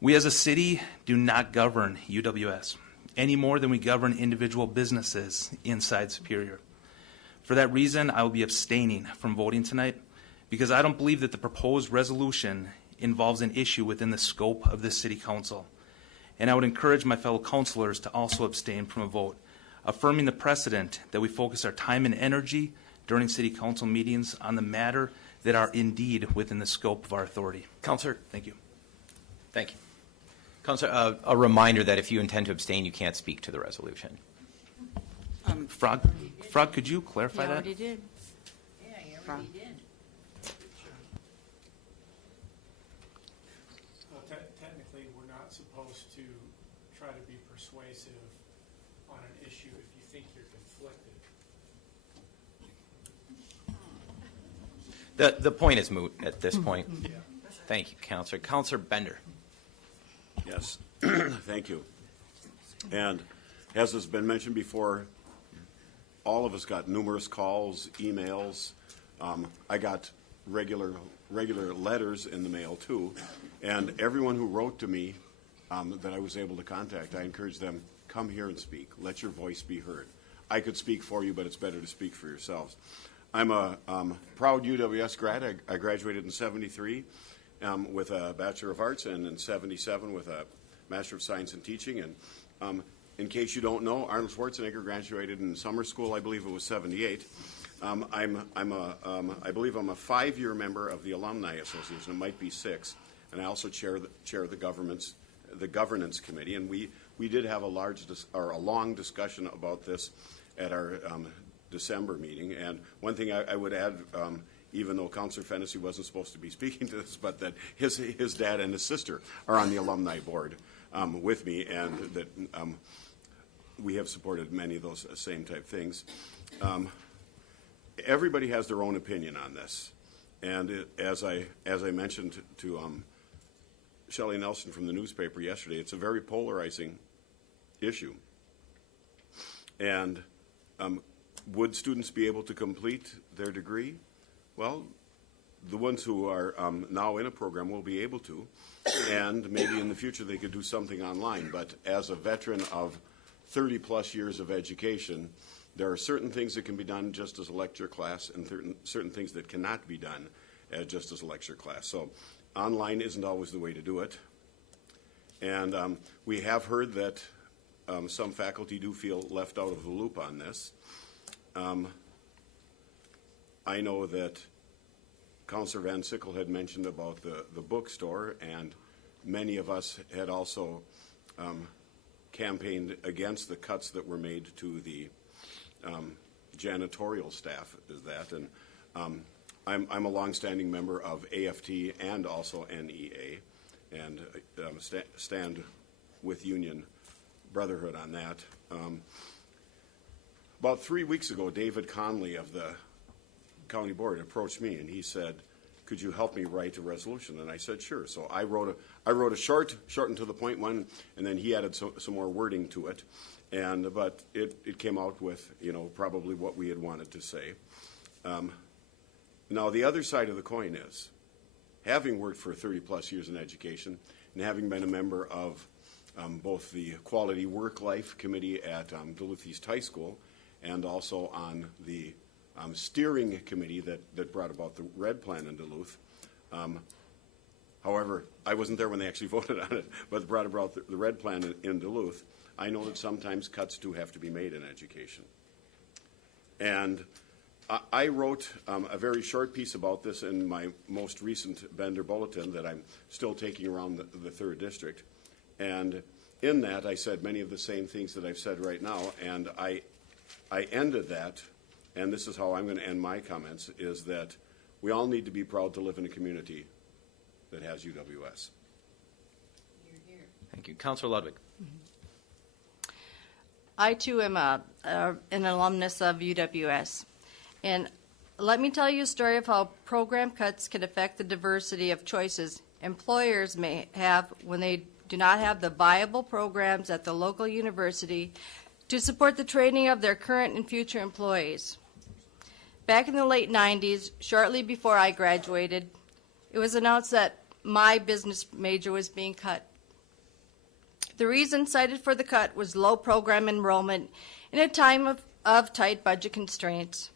We as a city do not govern UWS any more than we govern individual businesses inside Superior. For that reason, I will be abstaining from voting tonight, because I don't believe that the proposed resolution involves an issue within the scope of this City Council. And I would encourage my fellow councilors to also abstain from a vote, affirming the precedent that we focus our time and energy during City Council meetings on the matter that are indeed within the scope of our authority. Councillor. Thank you. Thank you. Councillor, a reminder that if you intend to abstain, you can't speak to the resolution. Frog, could you clarify that? You already did. Yeah, you already did. Technically, we're not supposed to try to be persuasive on an issue if you think you're conflicted. The point is moot at this point. Yeah. Thank you, Councillor. Councillor Bender. Yes, thank you. And as has been mentioned before, all of us got numerous calls, emails. I got regular letters in the mail too. And everyone who wrote to me that I was able to contact, I encouraged them, come here and speak. Let your voice be heard. I could speak for you, but it's better to speak for yourselves. I'm a proud UWS grad. I graduated in '73 with a Bachelor of Arts, and in '77 with a Master of Science in Teaching. And in case you don't know, Arnold Schwarzenegger graduated in summer school. I believe it was '78. I believe I'm a 5-year member of the Alumni Association. It might be 6, and I also chair the governance committee. And we did have a long discussion about this at our December meeting. And one thing I would add, even though Councillor Fennessy wasn't supposed to be speaking to this, but that his dad and his sister are on the alumni board with me, and that we have supported many of those same type things. Everybody has their own opinion on this, and as I mentioned to Shelley Nelson from the newspaper yesterday, it's a very polarizing issue. And would students be able to complete their degree? Well, the ones who are now in a program will be able to, and maybe in the future they could do something online. But as a veteran of 30-plus years of education, there are certain things that can be done just as a lecture class, and certain things that cannot be done just as a lecture class. So online isn't always the way to do it. And we have heard that some faculty do feel left out of the loop on this. I know that Councilor Van Sickle had mentioned about the bookstore, and many of us had also campaigned against the cuts that were made to the janitorial staff, is that. And I'm a longstanding member of AFT and also NEA, and stand with Union Brotherhood on that. About 3 weeks ago, David Conley of the county board approached me, and he said, could you help me write a resolution? And I said, sure. So I wrote a short and to the point one, and then he added some more wording to it. But it came out with, probably what we had wanted to say. Now, the other side of the coin is, having worked for 30-plus years in education and having been a member of both the Quality Work Life Committee at Duluth East High School and also on the steering committee that brought about the RED plan in Duluth. However, I wasn't there when they actually voted on it, but brought about the RED plan in Duluth. I know that sometimes cuts do have to be made in education. And I wrote a very short piece about this in my most recent Bender Bulletin that I'm still taking around the 3rd District. And in that, I said many of the same things that I've said right now, and I ended that, and this is how I'm going to end my comments, is that we all need to be proud to live in a community that has UWS. Thank you. Councilor Ludwig. I, too, am an alumnus of UWS. And let me tell you a story of how program cuts can affect the diversity of choices employers may have when they do not have the viable programs at the local university to support the training of their current and future employees. Back in the late 90s, shortly before I graduated, it was announced that my business major was being cut. The reason cited for the cut was low program enrollment in a time of tight budget constraints.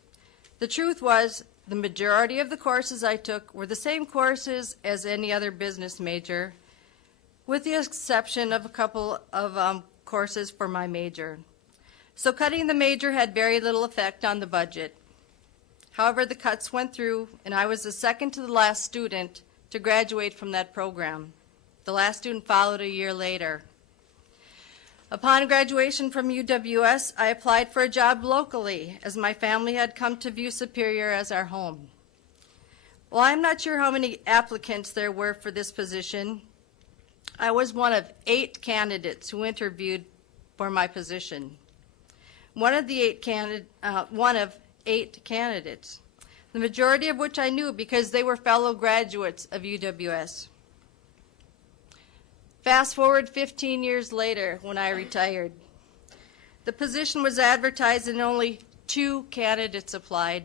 The truth was, the majority of the courses I took were the same courses as any other business major, with the exception of a couple of courses for my major. So cutting the major had very little effect on the budget. However, the cuts went through, and I was the second to the last student to graduate from that program. The last student followed a year later. Upon graduation from UWS, I applied for a job locally, as my family had come to view Superior as our home. Well, I'm not sure how many applicants there were for this position. I was one of 8 candidates who interviewed for my position. One of 8 candidates, the majority of which I knew because they were fellow graduates of UWS. Fast forward 15 years later when I retired. The position was advertised and only 2 candidates applied.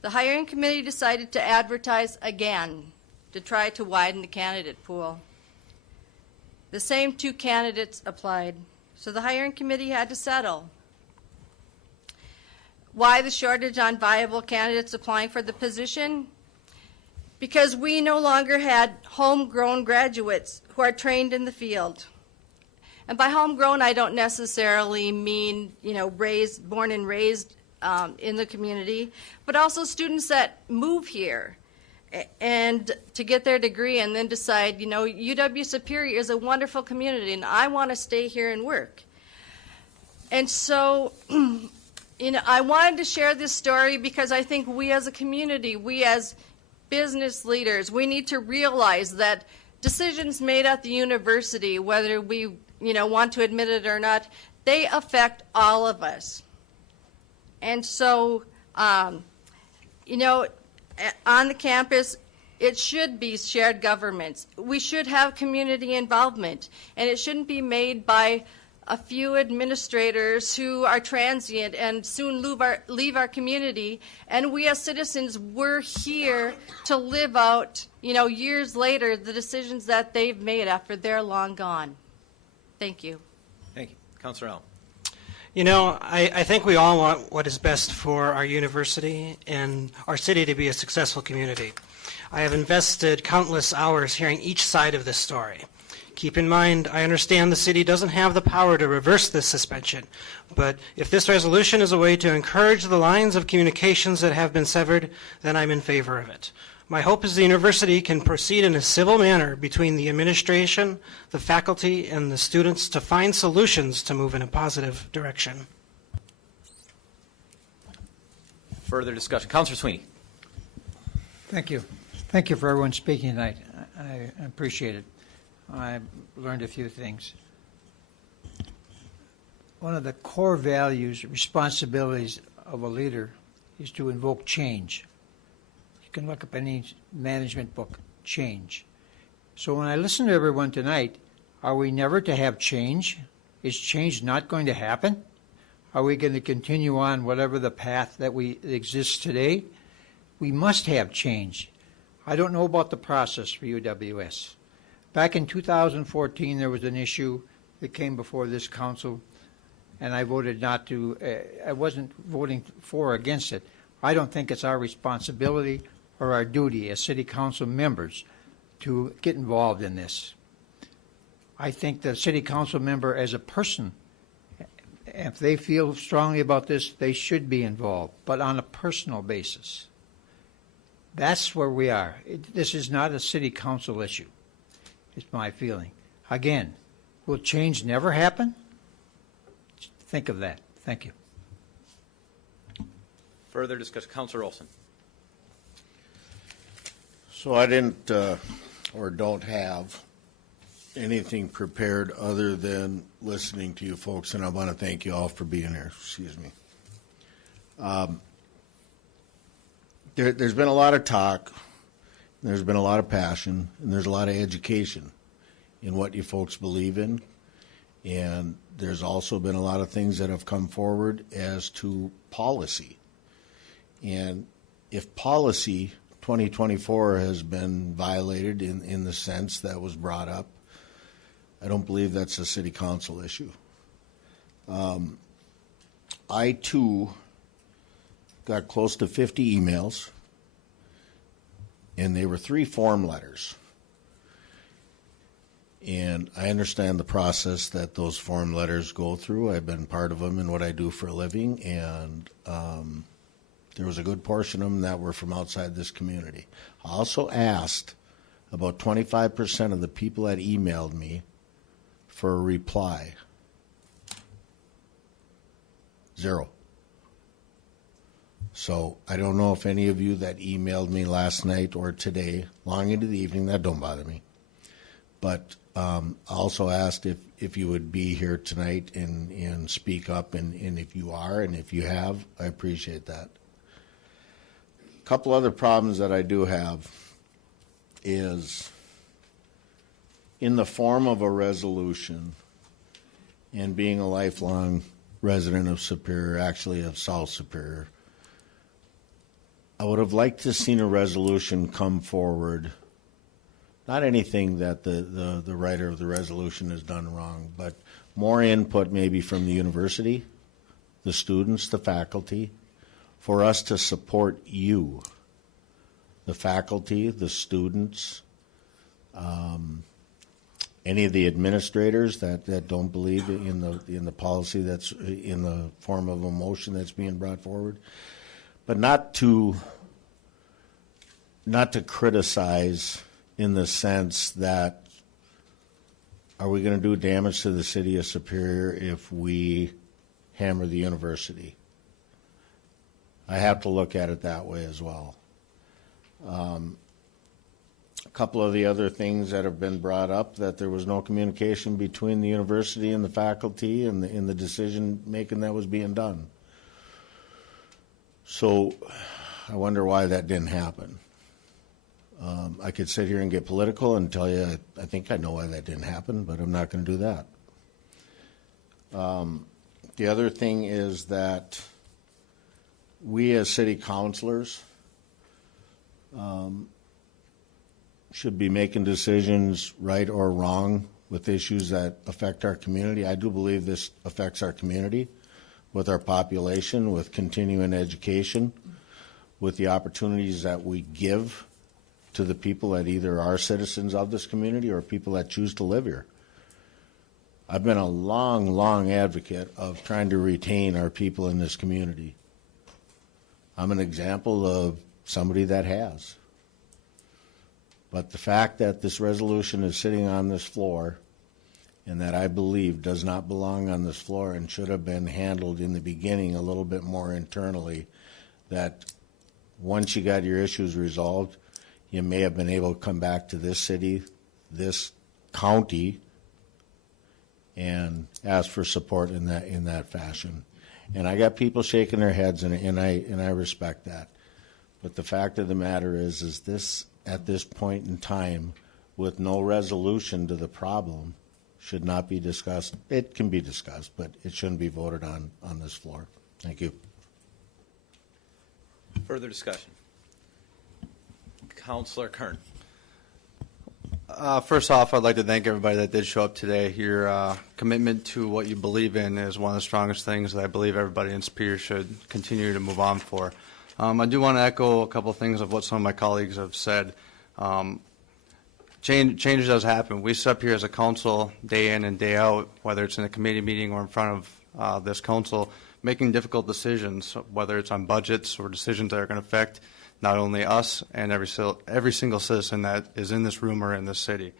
The hiring committee decided to advertise again to try to widen the candidate pool. The same 2 candidates applied, so the hiring committee had to settle. Why the shortage on viable candidates applying for the position? Because we no longer had homegrown graduates who are trained in the field. And by homegrown, I don't necessarily mean, born and raised in the community, but also students that move here and to get their degree and then decide, UW Superior is a wonderful community and I want to stay here and work. And so, I wanted to share this story because I think we as a community, we as business leaders, we need to realize that decisions made at the university, whether we want to admit it or not, they affect all of us. And so, on the campus, it should be shared governments. We should have community involvement, and it shouldn't be made by a few administrators who are transient and soon leave our community. And we as citizens, we're here to live out, years later, the decisions that they've made after they're long gone. Thank you. Thank you. Councilor Al. I think we all want what is best for our university and our city to be a successful community. I have invested countless hours hearing each side of this story. Keep in mind, I understand the city doesn't have the power to reverse this suspension, but if this resolution is a way to encourage the lines of communications that have been severed, then I'm in favor of it. My hope is the university can proceed in a civil manner between the administration, the faculty, and the students to find solutions to move in a positive direction. Further discussion. Councilor Sweeney. Thank you. Thank you for everyone speaking tonight. I appreciate it. I learned a few things. One of the core values, responsibilities of a leader is to invoke change. You can look up any management book, change. So when I listen to everyone tonight, are we never to have change? Is change not going to happen? Are we going to continue on whatever the path that exists today? We must have change. I don't know about the process for UWS. Back in 2014, there was an issue that came before this council, and I voted not to, I wasn't voting for or against it. I don't think it's our responsibility or our duty as city council members to get involved in this. I think the city council member as a person, if they feel strongly about this, they should be involved, but on a personal basis. That's where we are. This is not a city council issue. It's my feeling. Again, will change never happen? Think of that. Thank you. Further discussion. Councilor Olson. So I didn't or don't have anything prepared other than listening to you folks, and I want to thank you all for being here. Excuse me. There's been a lot of talk, there's been a lot of passion, and there's a lot of education in what you folks believe in. And there's also been a lot of things that have come forward as to policy. And if policy 2024 has been violated in the sense that was brought up, I don't believe that's a city council issue. I, too, got close to 50 emails, and they were 3 form letters. And I understand the process that those form letters go through. I've been part of them in what I do for a living, and there was a good portion of them that were from outside this community. I also asked about 25% of the people that emailed me for a reply. 0. So I don't know if any of you that emailed me last night or today, long into the evening, that don't bother me. But I also asked if you would be here tonight and speak up, and if you are, and if you have, I appreciate that. A couple other problems that I do have is in the form of a resolution, and being a lifelong resident of Superior, actually of South Superior, I would have liked to have seen a resolution come forward. Not anything that the writer of the resolution has done wrong, but more input maybe from the university, the students, the faculty, for us to support you, the faculty, the students, any of the administrators that don't believe in the policy that's in the form of a motion that's being brought forward, but not to criticize in the sense that, are we going to do damage to the city of Superior if we hammer the university? I have to look at it that way as well. A couple of the other things that have been brought up, that there was no communication between the university and the faculty in the decision making that was being done. So I wonder why that didn't happen. I could sit here and get political and tell you I think I know why that didn't happen, but I'm not going to do that. The other thing is that we as city councilors should be making decisions, right or wrong, with issues that affect our community. I do believe this affects our community, with our population, with continuing education, with the opportunities that we give to the people that either are citizens of this community or people that choose to live here. I've been a long advocate of trying to retain our people in this community. I'm an example of somebody that has. But the fact that this resolution is sitting on this floor and that I believe does not belong on this floor and should have been handled in the beginning a little bit more internally, that once you got your issues resolved, you may have been able to come back to this city, this county, and ask for support in that fashion. And I got people shaking their heads, and I respect that. But the fact of the matter is this, at this point in time, with no resolution to the problem, should not be discussed. It can be discussed, but it shouldn't be voted on this floor. Thank you. Further discussion. Councillor Kern. First off, I'd like to thank everybody that did show up today. Your commitment to what you believe in is one of the strongest things that I believe everybody in Superior should continue to move on for. I do want to echo a couple of things of what some of my colleagues have said. Change does happen. We sit up here as a council day in and day out, whether it's in a committee meeting or in front of this council, making difficult decisions, whether it's on budgets or decisions that are going to affect not only us and every single citizen that is in this room or in this city.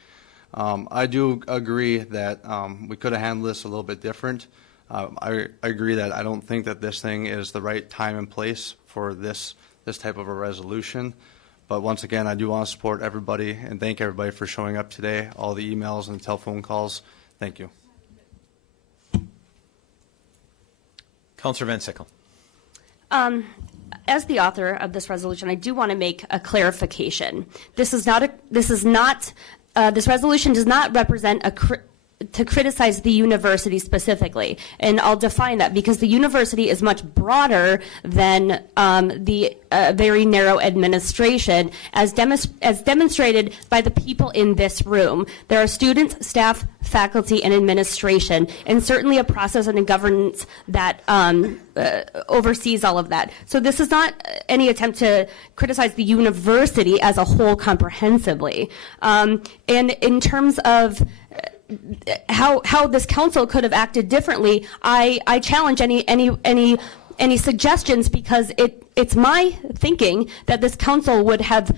I do agree that we could have handled this a little bit different. I agree that I don't think that this thing is the right time and place for this type of a resolution. But once again, I do want to support everybody and thank everybody for showing up today, all the emails and telephone calls. Thank you. Councillor Van Sickle. As the author of this resolution, I do want to make a clarification. This resolution does not represent to criticize the university specifically, and I'll define that because the university is much broader than the very narrow administration, as demonstrated by the people in this room. There are students, staff, faculty, and administration, and certainly a process and a governance that oversees all of that. So this is not any attempt to criticize the university as a whole comprehensively. And in terms of how this council could have acted differently, I challenge any suggestions, because it's my thinking that this council would have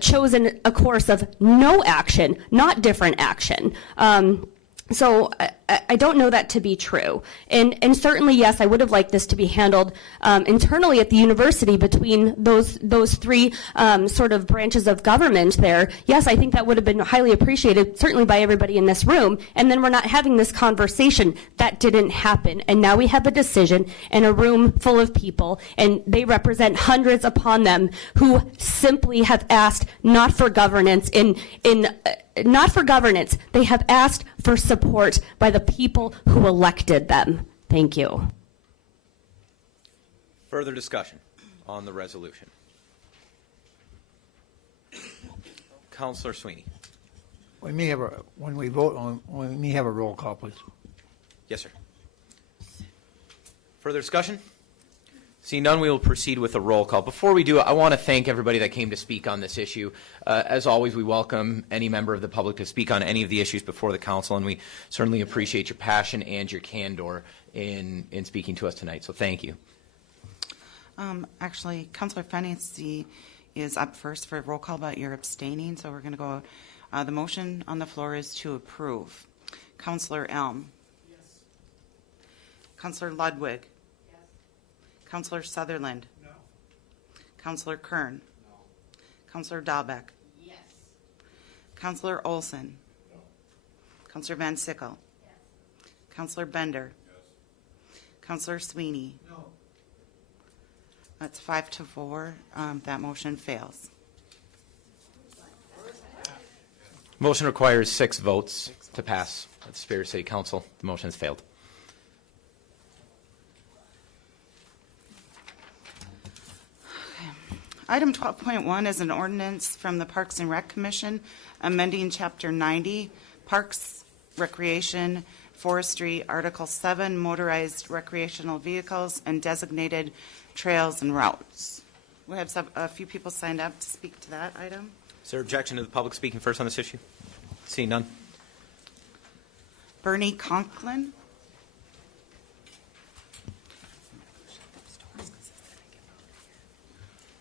chosen a course of no action, not different action. So I don't know that to be true. And certainly, yes, I would have liked this to be handled internally at the university between those three sort of branches of government there. Yes, I think that would have been highly appreciated, certainly by everybody in this room. And then we're not having this conversation. That didn't happen. And now we have a decision in a room full of people, and they represent hundreds upon them who simply have asked not for governance not for governance. They have asked for support by the people who elected them. Thank you. Further discussion on the resolution. Councillor Sweeney. We may have when we vote, we may have a roll call, please. Yes, sir. Further discussion? Seeing none, we will proceed with a roll call. Before we do, I want to thank everybody that came to speak on this issue. As always, we welcome any member of the public to speak on any of the issues before the council, and we certainly appreciate your passion and your candor in speaking to us tonight. So thank you. Actually, Councillor Fennessy is up first for a roll call, but you're abstaining, so we're going to go. The motion on the floor is to approve. Councillor Elm. Yes. Councillor Ludwig. Councillor Sutherland? No. Councillor Kern? No. Councillor Dahlbeck? Yes. Councillor Olson? No. Councillor Van Sickle? Yes. Councillor Bender? Yes. Councillor Sweeney? No. That's 5-4. That motion fails. Motion requires 6 votes to pass at the Superior City Council. The motion has failed. Item 12.1 is an ordinance from the Parks and Rec Commission amending Chapter 90, Parks, Recreation, Forestry, Article 7, Motorized Recreational Vehicles, and Designated Trails and Routes. We have a few people signed up to speak to that item. Is there objection to the public speaking first on this issue? Seeing none. Bernie Conklin.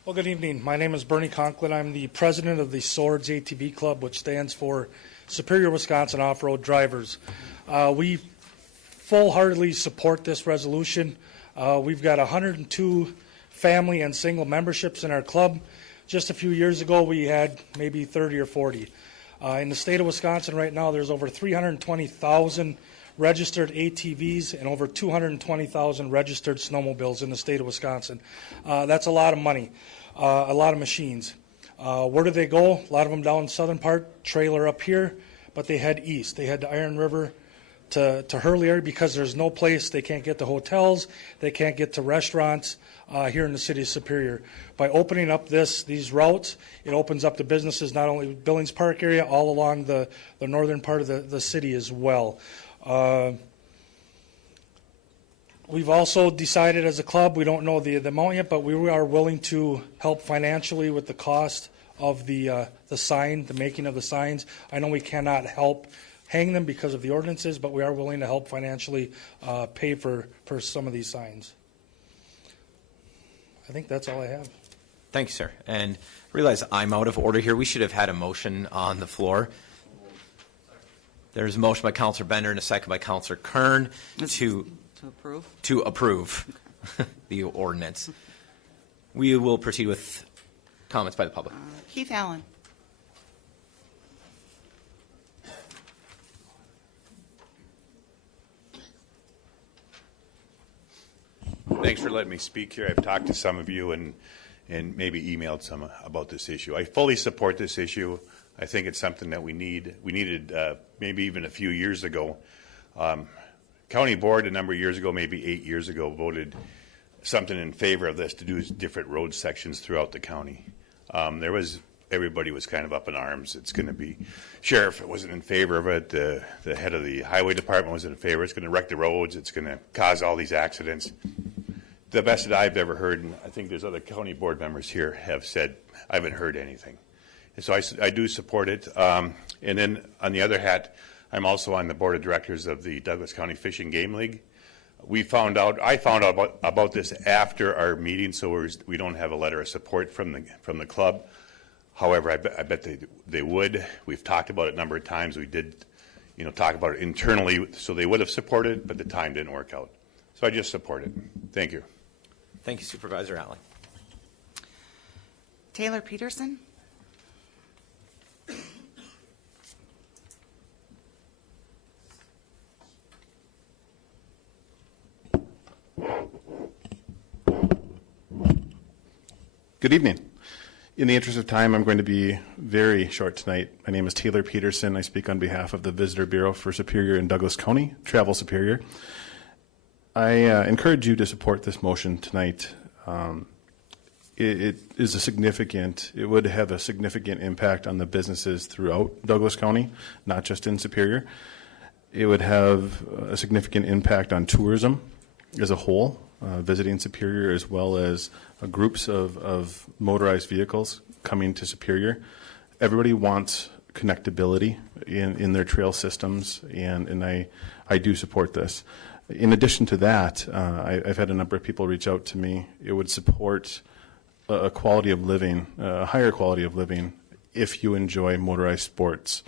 Well, good evening. My name is Bernie Conklin. I'm the president of the Swords ATV Club, which stands for Superior Wisconsin Off-Road Drivers. We full-heartedly support this resolution. We've got 102 family and single memberships in our club. Just a few years ago, we had maybe 30 or 40. In the state of Wisconsin right now, there's over 320,000 registered ATVs and over 220,000 registered snowmobiles in the state of Wisconsin. That's a lot of money, a lot of machines. Where do they go? A lot of them down in the southern part, trailer up here, but they head east. They head to Iron River, to Hurley area, because there's no place. They can't get to hotels. They can't get to restaurants here in the city of Superior. By opening up these routes, it opens up the businesses, not only Billings Park area, all along the northern part of the city as well. We've also decided as a club, we don't know the amount yet, but we are willing to help financially with the cost of the sign, the making of the signs. I know we cannot help hang them because of the ordinances, but we are willing to help financially pay for some of these signs. I think that's all I have. Thank you, sir. And realize I'm out of order here. We should have had a motion on the floor. There's a motion by Councilor Bender and a second by Councilor Kern to approve the ordinance. We will proceed with comments by the public. Keith Allen. Thanks for letting me speak here. I've talked to some of you and maybe emailed some about this issue. I fully support this issue. I think it's something that we need. We needed maybe even a few years ago. County board a number of years ago, maybe 8 years ago, voted something in favor of this to do different road sections throughout the county. Everybody was kind of up in arms. It's going to be, sheriff wasn't in favor of it. The head of the highway department wasn't in favor. It's going to wreck the roads. It's going to cause all these accidents. The best that I've ever heard, and I think there's other county board members here have said, I haven't heard anything. And so I do support it. And then on the other hat, I'm also on the board of directors of the Douglas County Fish and Game League. I found out about this after our meeting, so we don't have a letter of support from the club. However, I bet they would. We've talked about it a number of times. We did, talk about it internally, so they would have supported it, but the time didn't work out. So I just support it. Thank you. Thank you, Supervisor Allen. Taylor Peterson. Good evening. In the interest of time, I'm going to be very short tonight. My name is Taylor Peterson. I speak on behalf of the Visitor Bureau for Superior and Douglas County, Travel Superior. I encourage you to support this motion tonight. It would have a significant impact on the businesses throughout Douglas County, not just in Superior. It would have a significant impact on tourism as a whole, visiting Superior, as well as groups of motorized vehicles coming to Superior. Everybody wants connectability in their trail systems, and I do support this. In addition to that, I've had a number of people reach out to me. It would support a quality of living, a higher quality of living, if you enjoy motorized sports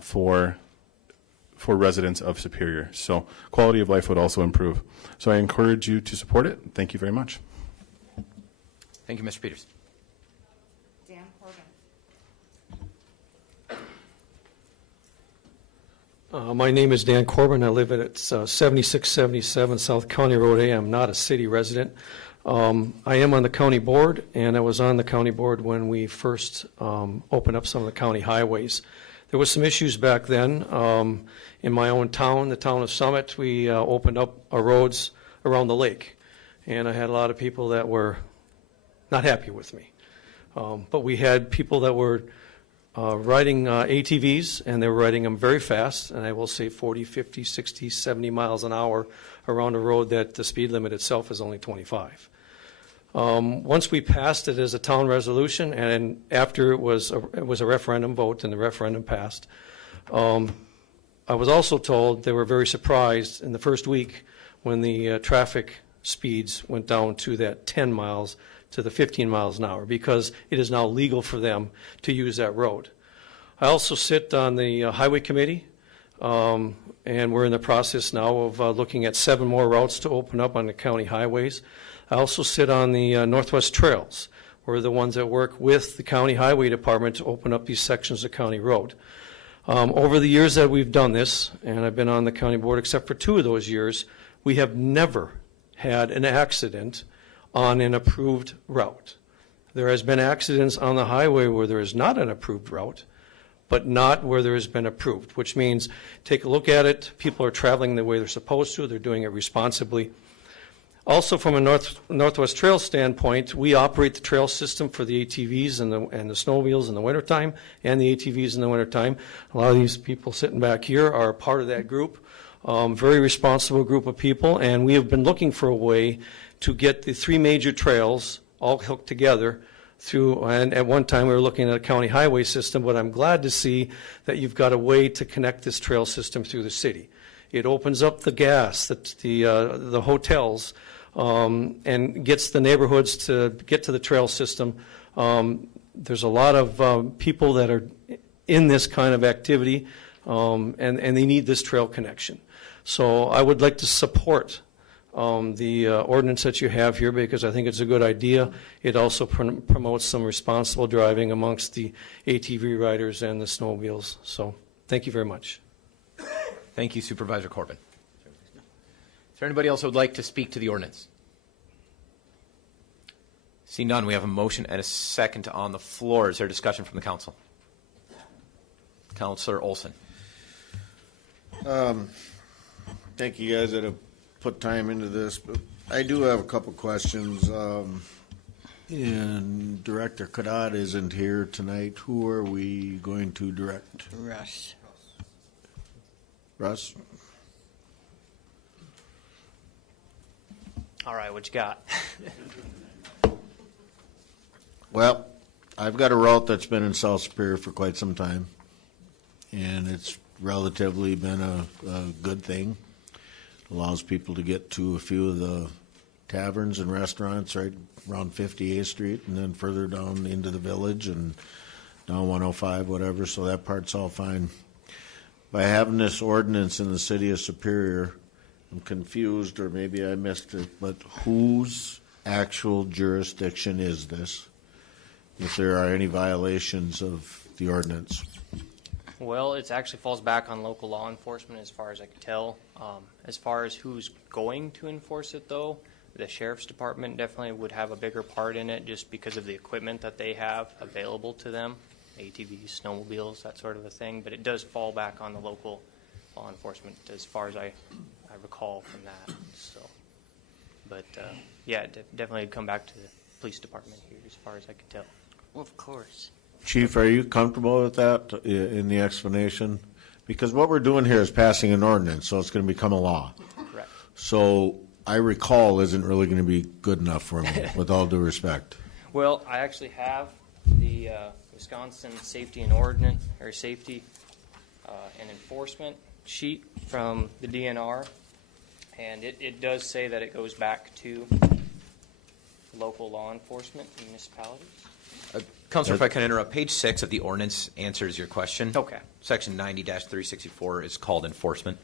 for residents of Superior. So quality of life would also improve. So I encourage you to support it. Thank you very much. Thank you, Mr. Peters. Dan Corbin. My name is Dan Corbin. I live at 7677 South County Road A. I'm not a city resident. I am on the county board, and I was on the county board when we first opened up some of the county highways. There was some issues back then. In my own town, the town of Summit, we opened up our roads around the lake, and I had a lot of people that were not happy with me. But we had people that were riding ATVs, and they were riding them very fast, and I will say 40, 50, 60, 70 miles an hour around a road that the speed limit itself is only 25. Once we passed it as a town resolution, and after it was a referendum vote, and the referendum passed, I was also told they were very surprised in the first week when the traffic speeds went down to that 10 miles to the 15 miles an hour, because it is now legal for them to use that road. I also sit on the highway committee, and we're in the process now of looking at 7 more routes to open up on the county highways. I also sit on the Northwest Trails. We're the ones that work with the county highway department to open up these sections of county road. Over the years that we've done this, and I've been on the county board except for 2 of those years, we have never had an accident on an approved route. There has been accidents on the highway where there is not an approved route, but not where there has been approved, which means take a look at it. People are traveling the way they're supposed to. They're doing it responsibly. Also, from a Northwest Trail standpoint, we operate the trail system for the ATVs and the snowmobiles in the wintertime and the ATVs in the wintertime. A lot of these people sitting back here are part of that group. Very responsible group of people, and we have been looking for a way to get the 3 major trails all hooked together through, and at one time we were looking at a county highway system, but I'm glad to see that you've got a way to connect this trail system through the city. It opens up the gas, the hotels, and gets the neighborhoods to get to the trail system. There's a lot of people that are in this kind of activity, and they need this trail connection. So I would like to support the ordinance that you have here, because I think it's a good idea. It also promotes some responsible driving amongst the ATV riders and the snowmobiles. So thank you very much. Thank you, Supervisor Corbin. Is there anybody else who would like to speak to the ordinance? See none, we have a motion and a second on the floor. Is there discussion from the council? Councilor Olson. Thank you guys that have put time into this, but I do have a couple questions. And Director Kadad isn't here tonight. Who are we going to direct? Russ. Russ? All right, what you got? Well, I've got a route that's been in South Superior for quite some time, and it's relatively been a good thing. Allows people to get to a few of the taverns and restaurants right around 58th Street, and then further down into the village and down 105, whatever, so that part's all fine. By having this ordinance in the city of Superior, I'm confused, or maybe I missed it, but whose actual jurisdiction is this, if there are any violations of the ordinance? Well, it actually falls back on local law enforcement as far as I can tell. As far as who's going to enforce it, though, the sheriff's department definitely would have a bigger part in it just because of the equipment that they have available to them, ATVs, snowmobiles, that sort of a thing. But it does fall back on the local law enforcement as far as I recall from that. So, but yeah, it definitely would come back to the police department here as far as I could tell. Well, of course. Chief, are you comfortable with that in the explanation? Because what we're doing here is passing an ordinance, so it's going to become a law. Correct. So I recall isn't really going to be good enough for me, with all due respect. Well, I actually have the Wisconsin Safety and Ordinance, or Safety and Enforcement sheet from the DNR, and it does say that it goes back to local law enforcement municipalities. Councilor, if I can interrupt, page 6 of the ordinance answers your question. Okay. Section 90-364 is called enforcement.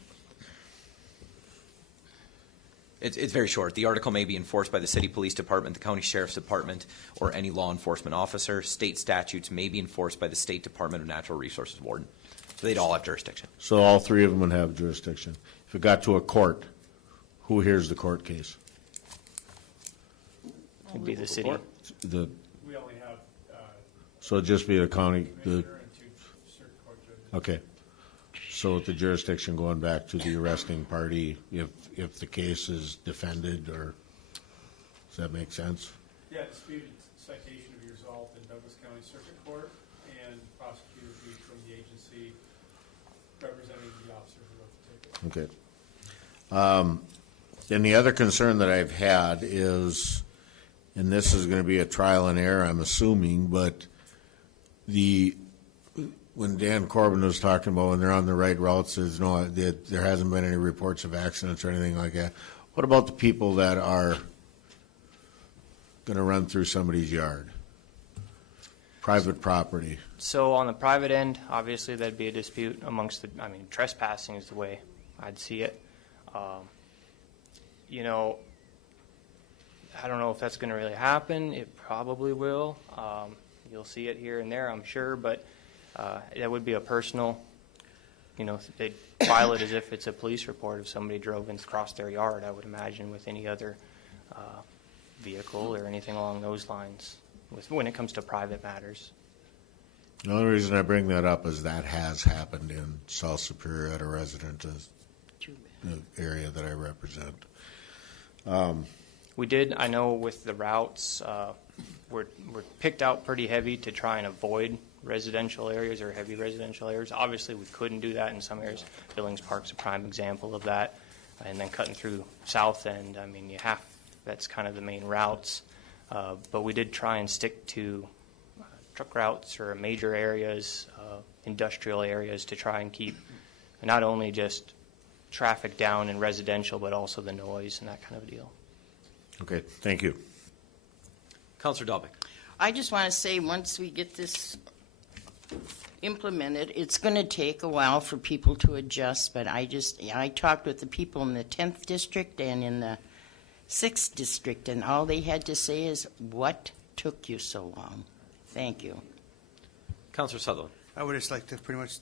It's very short. The article may be enforced by the city police department, the county sheriff's department, or any law enforcement officer. State statutes may be enforced by the State Department of Natural Resources warden. So they'd all have jurisdiction. So all 3 of them would have jurisdiction. If it got to a court, who hears the court case? It'd be the city. We only have So it'd just be the county. commissioner and 2 circuit court judges. Okay. So with the jurisdiction going back to the arresting party, if the case is defended, or does that make sense? Yeah, disputed citation will be resolved in Douglas County Circuit Court, and prosecutors will be from the agency representing the officer who wrote the ticket. Okay. Then the other concern that I've had is and this is going to be a trial and error, I'm assuming, but when Dan Corbin was talking about when they're on the right routes, there hasn't been any reports of accidents or anything like that. What about the people that are going to run through somebody's yard? Private property. So on the private end, obviously that'd be a dispute amongst trespassing is the way I'd see it. I don't know if that's going to really happen. It probably will. You'll see it here and there, I'm sure, but that would be a personal, they'd file it as if it's a police report if somebody drove and crossed their yard, I would imagine, with any other vehicle or anything along those lines when it comes to private matters. The only reason I bring that up is that has happened in South Superior at a resident area that I represent. We did, I know with the routes, we're picked out pretty heavy to try and avoid residential areas or heavy residential areas. Obviously, we couldn't do that in some areas. Billings Park's a prime example of that. And then cutting through South End, that's kind of the main routes. But we did try and stick to truck routes or major areas, industrial areas, to try and keep not only just traffic down in residential, but also the noise and that kind of deal. Okay, thank you. Councilor Dalbeck. I just want to say, once we get this implemented, it's going to take a while for people to adjust, but I talked with the people in the 10th district and in the 6th district, and all they had to say is, what took you so long? Thank you. Councilor Sutherland. I would just like to pretty much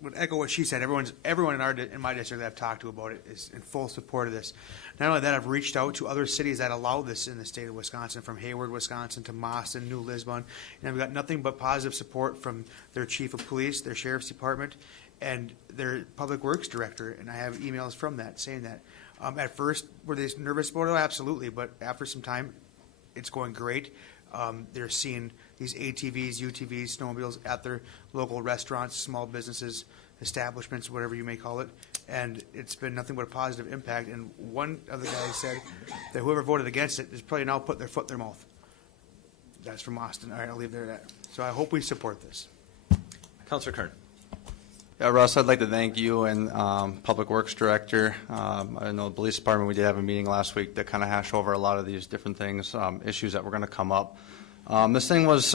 would echo what she said. Everyone in my district that I've talked to about it is in full support of this. Not only that, I've reached out to other cities that allow this in the state of Wisconsin, from Hayward, Wisconsin, to Mauston, New Lisbon, and I've got nothing but positive support from their chief of police, their sheriff's department, and their public works director. And I have emails from that saying that. At first, were they nervous about it? Absolutely, but after some time, it's going great. They're seeing these ATVs, UTVs, snowmobiles at their local restaurants, small businesses, establishments, whatever you may call it, and it's been nothing but a positive impact. And one of the guys said that whoever voted against it is probably now put their foot in their mouth. That's from Austin. All right, I'll leave there at that. So I hope we support this. Councilor Kern. Yeah, Russ, I'd like to thank you and Public Works Director. I know the Police Department, we did have a meeting last week to kind of hash over a lot of these different things, issues that were going to come up. This thing was,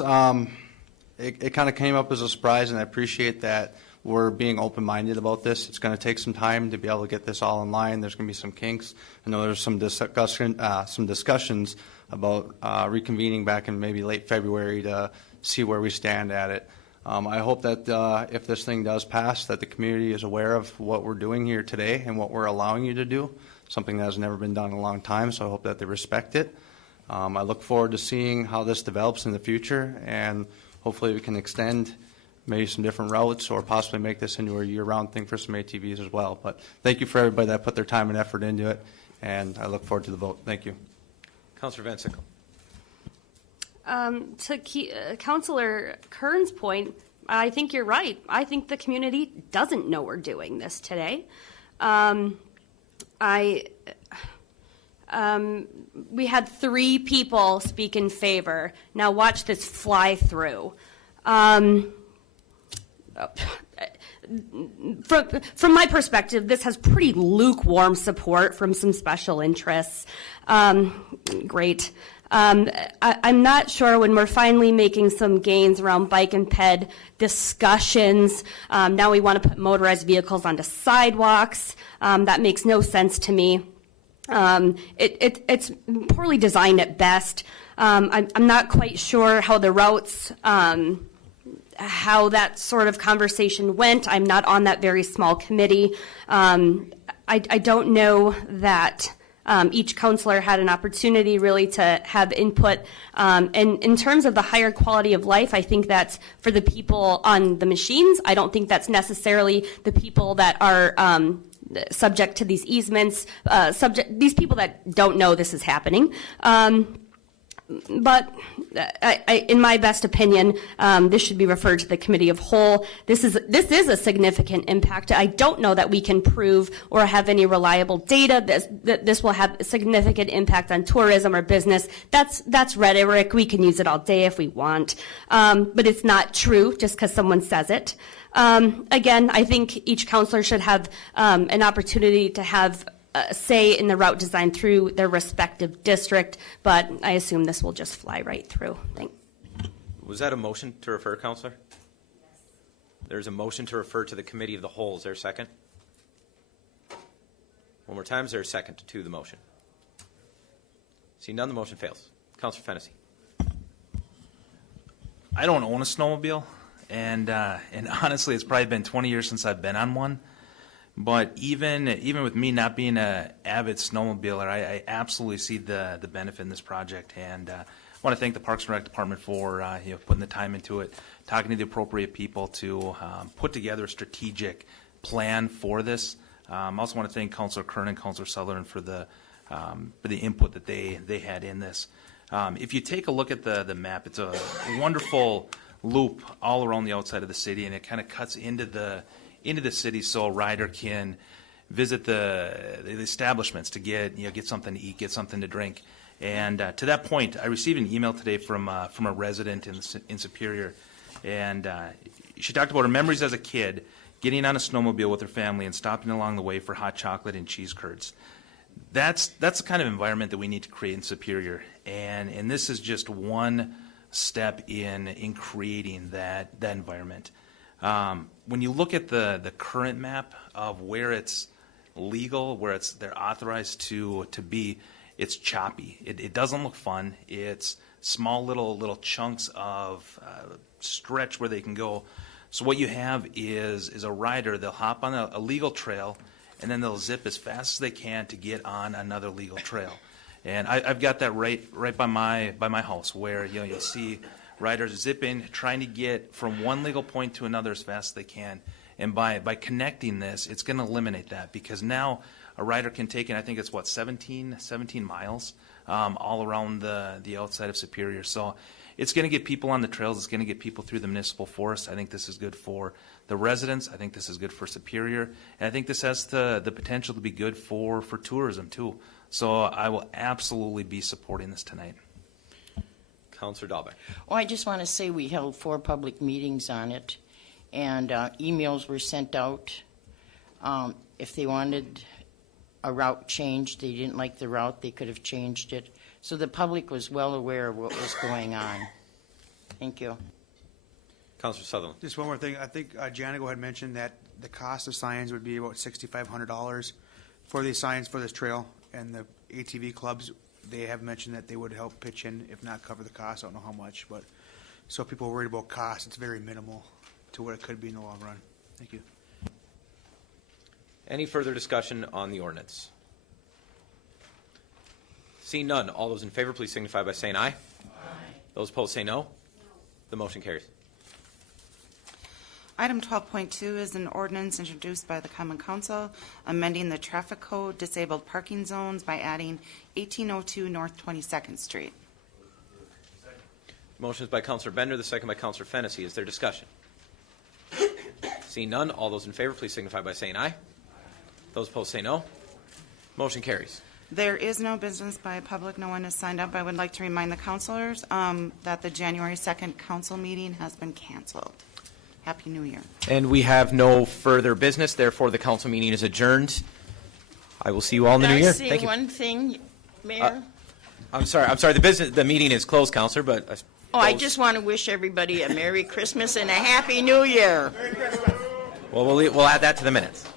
it kind of came up as a surprise, and I appreciate that we're being open-minded about this. It's going to take some time to be able to get this all in line. There's going to be some kinks. I know there's some discussions about reconvening back in maybe late February to see where we stand at it. I hope that if this thing does pass, that the community is aware of what we're doing here today and what we're allowing you to do, something that has never been done in a long time, so I hope that they respect it. I look forward to seeing how this develops in the future, and hopefully we can extend maybe some different routes or possibly make this into a year-round thing for some ATVs as well. But thank you for everybody that put their time and effort into it, and I look forward to the vote. Thank you. Councilor Van Sickle. Councilor Kern's point, I think you're right. I think the community doesn't know we're doing this today. We had 3 people speak in favor. Now watch this fly through. From my perspective, this has pretty lukewarm support from some special interests. Great. I'm not sure when we're finally making some gains around bike and ped discussions. Now we want to put motorized vehicles onto sidewalks. That makes no sense to me. It's poorly designed at best. I'm not quite sure how the routes, how that sort of conversation went. I'm not on that very small committee. I don't know that each counselor had an opportunity really to have input. And in terms of the higher quality of life, I think that's for the people on the machines. I don't think that's necessarily the people that are subject to these easements, these people that don't know this is happening. But in my best opinion, this should be referred to the committee of whole. This is a significant impact. I don't know that we can prove or have any reliable data that this will have a significant impact on tourism or business. That's rhetoric. We can use it all day if we want, but it's not true just because someone says it. Again, I think each counselor should have an opportunity to have say in the route design through their respective district, but I assume this will just fly right through. Thanks. Was that a motion to refer, Counselor? Yes. There's a motion to refer to the committee of the whole. Is there a second? One more time. Is there a second to the motion? See none, the motion fails. Counselor Fennessy. I don't own a snowmobile, and honestly, it's probably been 20 years since I've been on one. But even with me not being an avid snowmobiler, I absolutely see the benefit in this project, and I want to thank the Parks and Rec Department for putting the time into it, talking to the appropriate people to put together a strategic plan for this. I also want to thank Councilor Kern and Councilor Sutherland for the input that they had in this. If you take a look at the map, it's a wonderful loop all around the outside of the city, and it kind of cuts into the city so a rider can visit the establishments to get something to eat, get something to drink. And to that point, I received an email today from a resident in Superior, and she talked about her memories as a kid, getting on a snowmobile with her family and stopping along the way for hot chocolate and cheese curds. That's the kind of environment that we need to create in Superior, and this is just one step in creating that environment. When you look at the current map of where it's legal, where they're authorized to be, it's choppy. It doesn't look fun. It's small little chunks of stretch where they can go. So what you have is a rider. They'll hop on a legal trail, and then they'll zip as fast as they can to get on another legal trail. And I've got that right by my house, where you'll see riders zipping, trying to get from one legal point to another as fast as they can. And by connecting this, it's going to eliminate that, because now a rider can take in, I think it's 17 miles all around the outside of Superior. So it's going to get people on the trails. It's going to get people through the municipal forest. I think this is good for the residents. I think this is good for Superior. And I think this has the potential to be good for tourism too. So I will absolutely be supporting this tonight. Councilor Dahlbeck. Oh, I just want to say we held 4 public meetings on it, and emails were sent out. If they wanted a route change, they didn't like the route, they could have changed it. So the public was well aware of what was going on. Thank you. Councilor Sutherland. Just one more thing. I think Janigo had mentioned that the cost of signs would be about $6,500 for these signs for this trail, and the ATV clubs, they have mentioned that they would help pitch in, if not cover the cost. I don't know how much, but so if people are worried about cost, it's very minimal to what it could be in the long run. Thank you. Any further discussion on the ordinance? Seeing none, all those in favor, please signify by saying aye. Aye. Those opposed say no. The motion carries. Item 12.2 is an ordinance introduced by the Common Council amending the traffic code disabled parking zones by adding 1802 North 22nd Street. Motion is by Councilor Bender, the second by Councilor Fennessy. Is there discussion? Seeing none, all those in favor, please signify by saying aye. Those opposed say no. Motion carries. There is no business by public. No one is signed up. I would like to remind the councilors that the January 2nd council meeting has been canceled. Happy New Year. And we have no further business. Therefore, the council meeting is adjourned. I will see you all in the new year. Can I Thank say you. one thing, Mayor? I'm sorry. The meeting is closed, Councilor, but I just want to wish everybody a Merry Christmas and a Happy New Year. Well, we'll add that to the minutes.